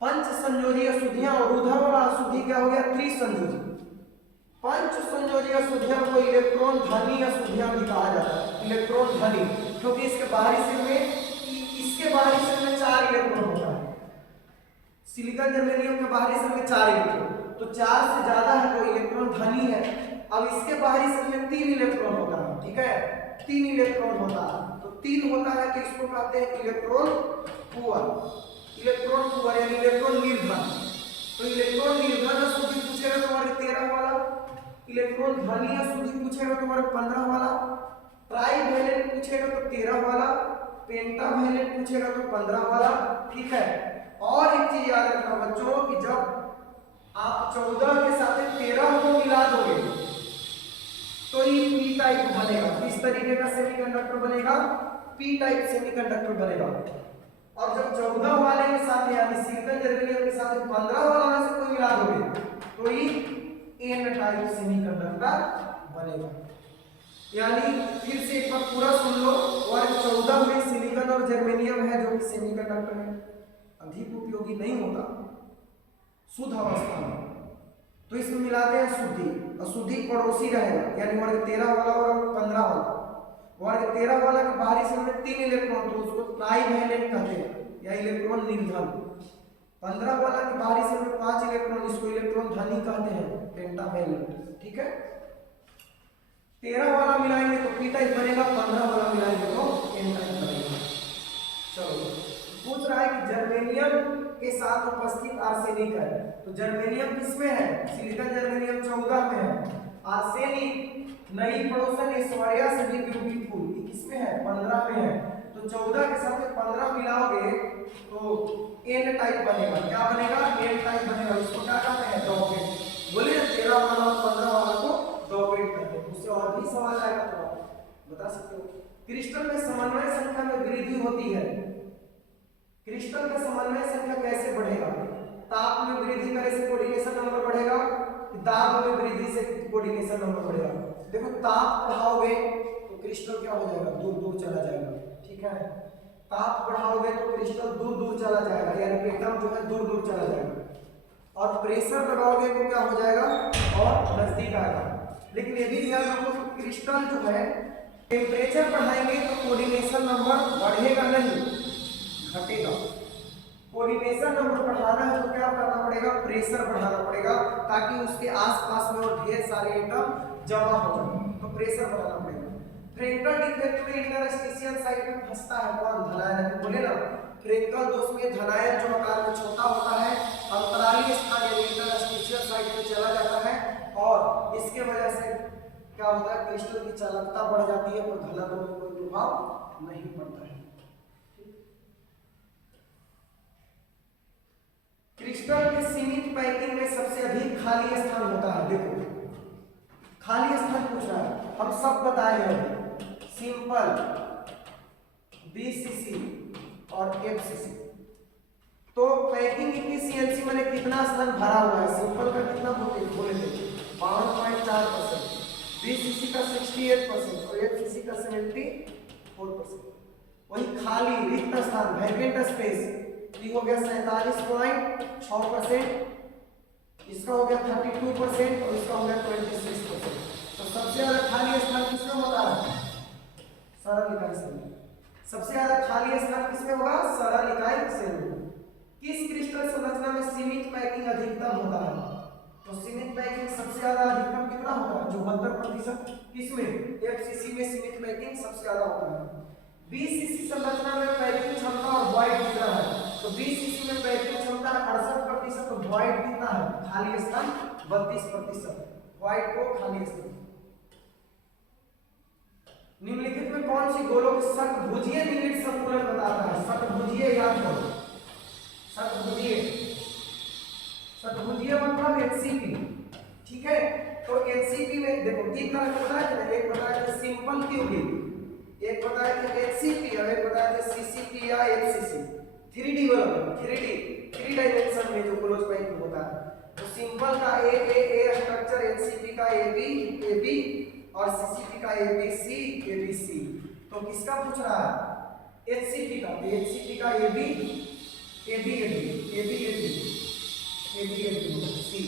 पंच संयोजी अशुद्धियां, और उधर वाला अशुद्धि क्या हो गया? त्रिसंयोजी। पंच संयोजी अशुद्धियां को इलेक्ट्रॉन धनी अशुद्धियां भी कहा जाता है। इलेक्ट्रॉन धनी क्योंकि इसके बाहरी सेल में 4 इलेक्ट्रॉन होता है। सिलिकॉन जर्मेनियम के बाहरी सेल में 4 इलेक्ट्रॉन, तो 4 से ज्यादा है तो इलेक्ट्रॉन धनी है। अब इसके बाहरी सेल में 3 इलेक्ट्रॉन होता है, ठीक है, 3 इलेक्ट्रॉन होता है। तो 3 होता है तो इसको कहते हैं इलेक्ट्रॉन पुअर। इलेक्ट्रॉन पुअर यानी इलेक्ट्रॉन निर्धन। तो इलेक्ट्रॉन निर्धन अशुद्धि पूछेगा तो वर्ग 13 वाला, इलेक्ट्रॉन धनी अशुद्धि पूछेगा तो वर्ग 15 वाला, ट्राइवैलेंट पूछेगा तो 13 वाला, पेंटावैलेंट पूछेगा तो 15 वाला, ठीक है। और एक चीज याद रखना बच्चों कि जब आप 14 के साथ 13 को मिला दोगे तो ये पी टाइप बनेगा। किस तरीके का सेमीकंडक्टर बनेगा? पी टाइप सेमीकंडक्टर बनेगा। और जब 14 वाले के साथ यानी सिलिकॉन जर्मेनियम के साथ 15 वाला में से कोई मिला दोगे तो ये एन टाइप सेमीकंडक्टर बनेगा। यानी फिर से एक बार पूरा सुन लो, वर्ग 14 में सिलिकॉन और जर्मेनियम है जो कि सेमीकंडक्टर है, अधिक उपयोगी नहीं होता शुद्ध अवस्था में, तो इसमें मिलाते हैं शुद्धि। अशुद्धि पड़ोसी रहेगा यानी वर्ग 13 वाला और 15 वाला। वर्ग 13 वाला के बाहरी सेल में 3 इलेक्ट्रॉन तो उसको ट्राइवैलेंट कहते हैं या इलेक्ट्रॉन निर्धन। 15 वाला के बाहरी सेल में 5 इलेक्ट्रॉन, इसको इलेक्ट्रॉन धनी कहते हैं, पेंटावैलेंट, ठीक है। 13 वाला मिलाएंगे तो पी टाइप बनेगा, 15 वाला मिलाएंगे तो एन टाइप बनेगा। चलो पूछ रहा है कि जर्मेनियम के साथ उपस्थित आर्सेनिक है, तो जर्मेनियम किसमें है? सिलिकॉन जर्मेनियम 14 में है। आर्सेनिक नई पड़ोसन ऐश्वर्या से भी ब्यूटीफुल किसमें है? 15 में है। तो 14 के साथ 15 मिलाओगे तो एन टाइप बनेगा। क्या बनेगा? एन टाइप बनेगा। इसको क्या कहते हैं? डोपेंट। बोले 13 वाला और 15 वाला को डोपेंट कहते हैं। उससे और भी सवाल आएगा तो आप बता सकते हो। क्रिस्टल में समन्वय संख्या में वृद्धि होती है। क्रिस्टल का समन्वय संख्या कैसे बढ़ेगा? ताप में वृद्धि करे से कोऑर्डिनेशन नंबर बढ़ेगा, दाब में वृद्धि से कोऑर्डिनेशन नंबर बढ़ेगा। देखो ताप बढ़ाओगे तो क्रिस्टल क्या हो जाएगा? दूर दूर चला जाएगा, ठीक है। ताप बढ़ाओगे तो क्रिस्टल दूर दूर चला जाएगा यानी एटम जो है दूर दूर चला जाएगा। और प्रेशर लगाओगे तो क्या हो जाएगा? और नजदीक आएगा। लेकिन ये भी ध्यान रखो कि क्रिस्टल जो है टेम्परेचर बढ़ाएंगे तो कोऑर्डिनेशन नंबर बढ़ेगा नहीं, घटेगा। कोऑर्डिनेशन नंबर बढ़ाना है तो क्या करना पड़ेगा, प्रेशर बढ़ाना पड़ेगा, ताकि उसके आसपास में और ढेर सारे एटम जमा हो जाए, तो प्रेशर बढ़ाना पड़ेगा। फ्रेंकल डिफेक्ट में इंटरस्टिशियल साइड में फंसता है कौन, धनायन। बोले ना फ्रेंकल दोष में धनायन जो आकार में छोटा होता है, अंतराली स्थान यानी इंटरस्टिशियल साइड में चला जाता है, और इसके वजह से क्या होता है, क्रिस्टल की चालकता बढ़ जाती है और घनत्व में कोई प्रभाव नहीं पड़ता है। क्रिस्टल के सीमित पैकिंग में सबसे अधिक खाली स्थान होता है। देखो खाली स्थान पूछ रहा है, हम सब बताए हैं सिंपल, बीसीसी और एफसीसी। तो पैकिंग इफिशियंसी मैंने कितना स्थान भरा हुआ है, सिंपल का कितना बोले थे 52.4%, बीसीसी का 68% और एफसीसी का 74%। वही खाली रिक्त स्थान वैकेंट स्पेस ये हो गया 47.6%, इसका हो गया 32% और इसका हो गया 26%। तो सबसे ज्यादा खाली स्थान किसमें होता है, सरल इकाई से। सबसे ज्यादा खाली स्थान किसमें होगा, सरल इकाई से। किस क्रिस्टल संरचना में सीमित पैकिंग अधिकतम होता है, तो सीमित पैकिंग सबसे ज्यादा अधिकतम कितना होता है, 74%। किसमें, एफसीसी में सीमित पैकिंग सबसे ज्यादा होता है। बीसीसी संरचना में पैकिंग क्षमता और वॉइड कितना है, तो बीसीसी में पैकिंग क्षमता 68%, तो वॉइड कितना है, खाली स्थान 32%, वॉइड को खाली स्थान। निम्नलिखित में कौन सी गोलों के षटभुजीय निविड संतुलन बताता है, षटभुजीय याद करो, षटभुजीय, षटभुजीय मतलब एचसीपी, ठीक है। तो एचसीपी में देखो तीन तरह के बताया था, एक बताया था सिंपल क्यूबिक, एक बताया था एचसीपी और एक बताया था सीसीपी या एफसीसी, 3D वाला, 3 डायमेंशन में जो क्लोज पैकिंग होता है। तो सिंपल का ए स्ट्रक्चर, एचसीपी का एबी और सीसीपी का एबीसी। तो किसका पूछ रहा है, एचसीपी का, तो एचसीपी का एबी सी।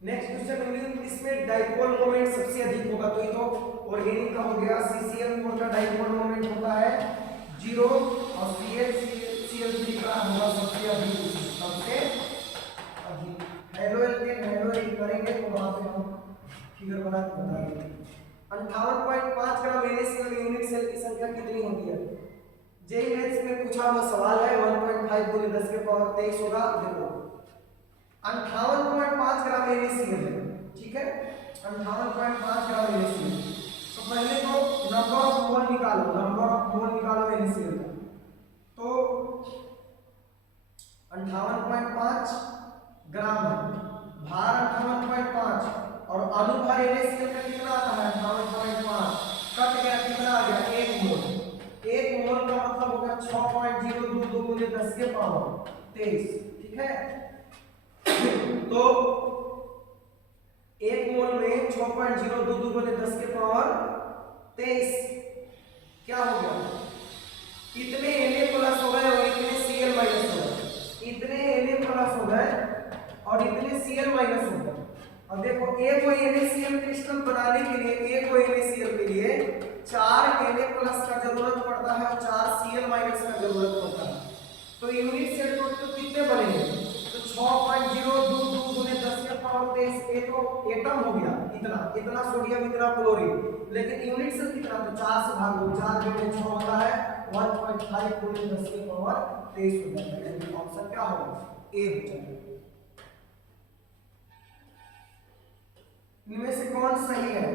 नेक्स्ट क्वेश्चन, इसमें डाइपोल मोमेंट सबसे अधिक होगा, तो ये तो ऑर्गेनिक का हो गया। CCl4 का डाइपोल मोमेंट होता है 0 और CL3 का होगा सबसे अधिक, सबसे अधिक। हेलोएल्केन करेंगे तो वहां पे हम फिगर बना के बताएंगे। 58.5 ग्राम NaCl यूनिट सेल की संख्या कितनी होती है, जेई मैथ्स में पूछा हुआ सवाल है। 1.5 × 10⁻23 होगा। देखो 58.5 ग्राम NaCl है, ठीक है, 58.5 ग्राम NaCl। तो पहले तो नंबर ऑफ मोल निकालो, नंबर ऑफ मोल निकालो NaCl का। तो 58.5 ग्राम है, भार 58.5 और अनुभार NaCl का कितना आता है 58.5, कट गया कितना आ गया 1 मोल। 1 मोल का मतलब होगा 6.022 × 10⁻23, ठीक है। तो 1 मोल में 6.022 × 10⁻23 क्या हो गया, इतने Na+ हो गए और इतने Cl- हो गए, इतने Na+ हो गए और इतने Cl- हो गए। अब देखो एक को NaCl क्रिस्टल बनाने के लिए, एक को NaCl के लिए 4 Na+ का जरूरत पड़ता है और 4 Cl- का जरूरत पड़ता है। तो यूनिट सेल टोटल कितने बनेंगे, तो 6.022 × 10⁻23, ये तो एटम हो गया, इतना सोडियम, इतना क्लोरीन। लेकिन यूनिट सेल कितना, तो 4 से भाग दो, 4 × 6 होता है 1.5 × 10⁻23 हो जाता है। यानी ऑप्शन क्या होगा, ए हो जाएगा। इनमें से कौन सही है,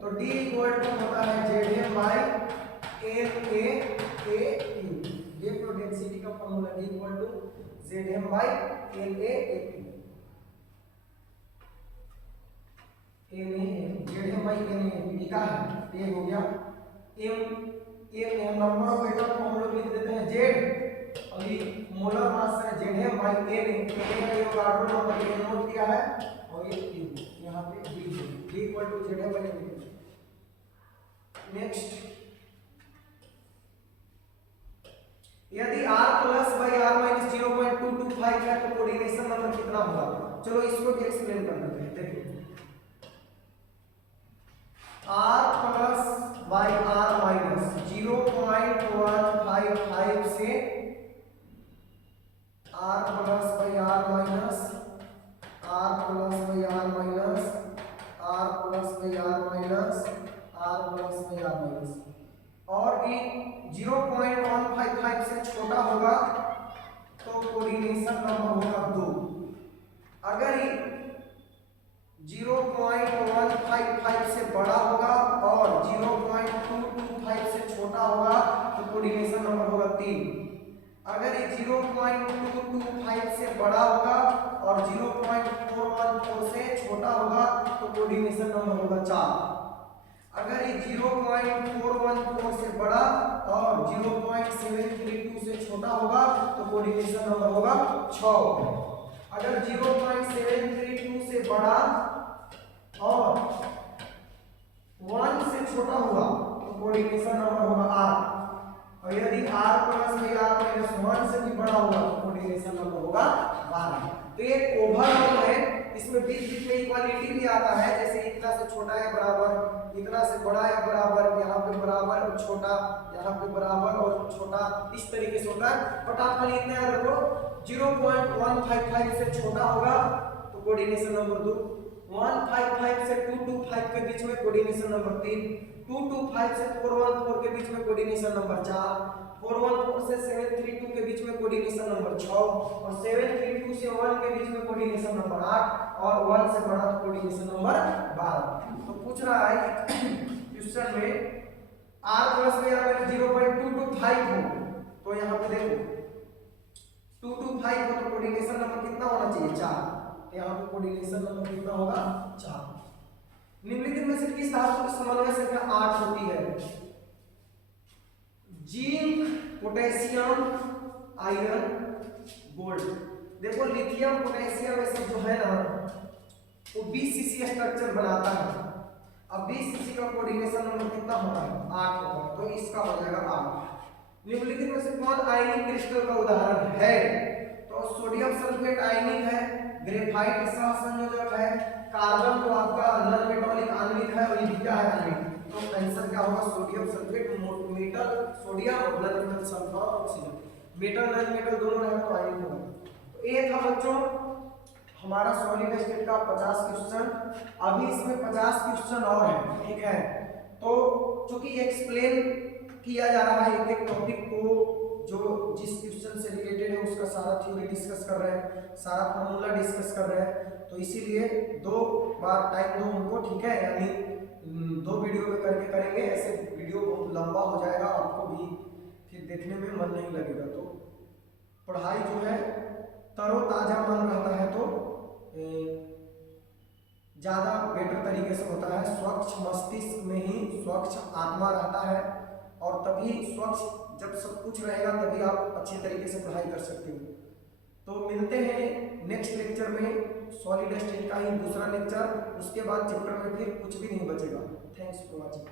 तो D = होता है ZM/LaAQ। इलेक्ट्रो डेंसिटी का फॉर्मूला D = ZM/LaAQ। ZM/LaAQ का है, ये हो गया M नंबर ऑफ एटम को हम लोग लिख देते हैं Z, और ये मोलर मास है ZM/La। ये कार्बन नंबर ये नोट किया है और ये Q यहाँ पे D = ZM/La। नेक्स्ट, यदि R + R - 0.225 है तो कोऑर्डिनेशन नंबर कितना होगा। चलो इसको भी एक्सप्लेन कर देते हैं। देखो 0.55 से बड़ा होगा और 0.225 से छोटा होगा तो कोऑर्डिनेशन नंबर होगा 3। अगर ये 0.225 से बड़ा होगा और 0.414 से छोटा होगा तो कोऑर्डिनेशन नंबर होगा 4। अगर ये 0.414 से बड़ा और 0.732 से छोटा होगा तो कोऑर्डिनेशन नंबर होगा 6। अगर 0.732 से बड़ा और 1 से छोटा हुआ तो कोऑर्डिनेशन नंबर होगा 8। और यदि r प्लस में r माइनस 1 से भी बड़ा होगा तो कोऑर्डिनेशन नंबर होगा 12। तो ये ओवरऑल है, इसमें बीच बीच में इक्वालिटी भी आता है, जैसे इतना से छोटा है बराबर, इतना से बड़ा है बराबर, यहाँ पे बराबर और छोटा, यहाँ पे बराबर और छोटा, इस तरीके से होता है। बट आप खाली इतना याद रखो 0.155 से छोटा होगा तो कोऑर्डिनेशन नंबर 2, 155 से 225 के बीच में कोऑर्डिनेशन नंबर 3, 225 से 414 के बीच में कोऑर्डिनेशन नंबर 4, 414 से 732 के बीच में कोऑर्डिनेशन नंबर 6 और 732 से 1 के बीच में कोऑर्डिनेशन नंबर 8 और 1 से बड़ा तो कोऑर्डिनेशन नंबर 12। तो पूछ रहा है कि क्वेश्चन में r प्लस में अगर 0.225 हो तो यहाँ पे देखो 225 हो तो कोऑर्डिनेशन नंबर कितना होना चाहिए 4, तो यहाँ पे कोऑर्डिनेशन नंबर कितना होगा 4। निम्नलिखित में से किस धातु की समन्वय संख्या 8 होती है? Zinc, potassium, iron, gold. देखो लिथियम, पोटेशियम ये सब जो है ना वो 20 स्ट्रक्चर बनाता है। अब 20 का कोऑर्डिनेशन नंबर कितना होगा 8 होगा, तो इसका हो जाएगा 8। निम्नलिखित में से कौन आयनिक क्रिस्टल का उदाहरण है? तो सोडियम सल्फेट आयनिक है, ग्रेफाइट सहसंयोजक है, कार्बन तो आपका नॉन मेटालिक आणविक है और ये क्या है आणविक। तो आंसर क्या होगा सोडियम सल्फेट, मेटल सोडियम और non metal sulphur oxygen, metal non metal दोनों रहेगा तो आयनिक होगा। तो ये था बच्चों हमारा सॉलिड स्टेट का 50 क्वेश्चन। अभी इसमें 50 क्वेश्चन और है, ठीक है। तो चूंकि एक्सप्लेन किया जा रहा है एक एक टॉपिक को, जो जिस क्वेश्चन से रिलेटेड है उसका सारा थ्योरी डिस्कस कर रहे हैं, सारा फार्मूला डिस्कस कर रहे हैं, तो इसीलिए 2 बार टाइम दो उनको, ठीक है। यानी 2 वीडियो में करके करेंगे, ऐसे वीडियो बहुत लंबा हो जाएगा, आपको भी फिर देखने में मन नहीं लगेगा। तो पढ़ाई जो है तरोताजा मन रहता है तो ज़्यादा बेटर तरीके से होता है। स्वच्छ मस्तिष्क में ही स्वच्छ आत्मा रहता है और तभी स्वच्छ जब सब कुछ रहेगा तभी आप अच्छे तरीके से पढ़ाई कर सकते हो। तो मिलते हैं नेक्स्ट लेक्चर में, सॉलिड स्टेट का ही दूसरा लेक्चर, उसके बाद चैप्टर में फिर कुछ भी नहीं बचेगा। Thanks for watching.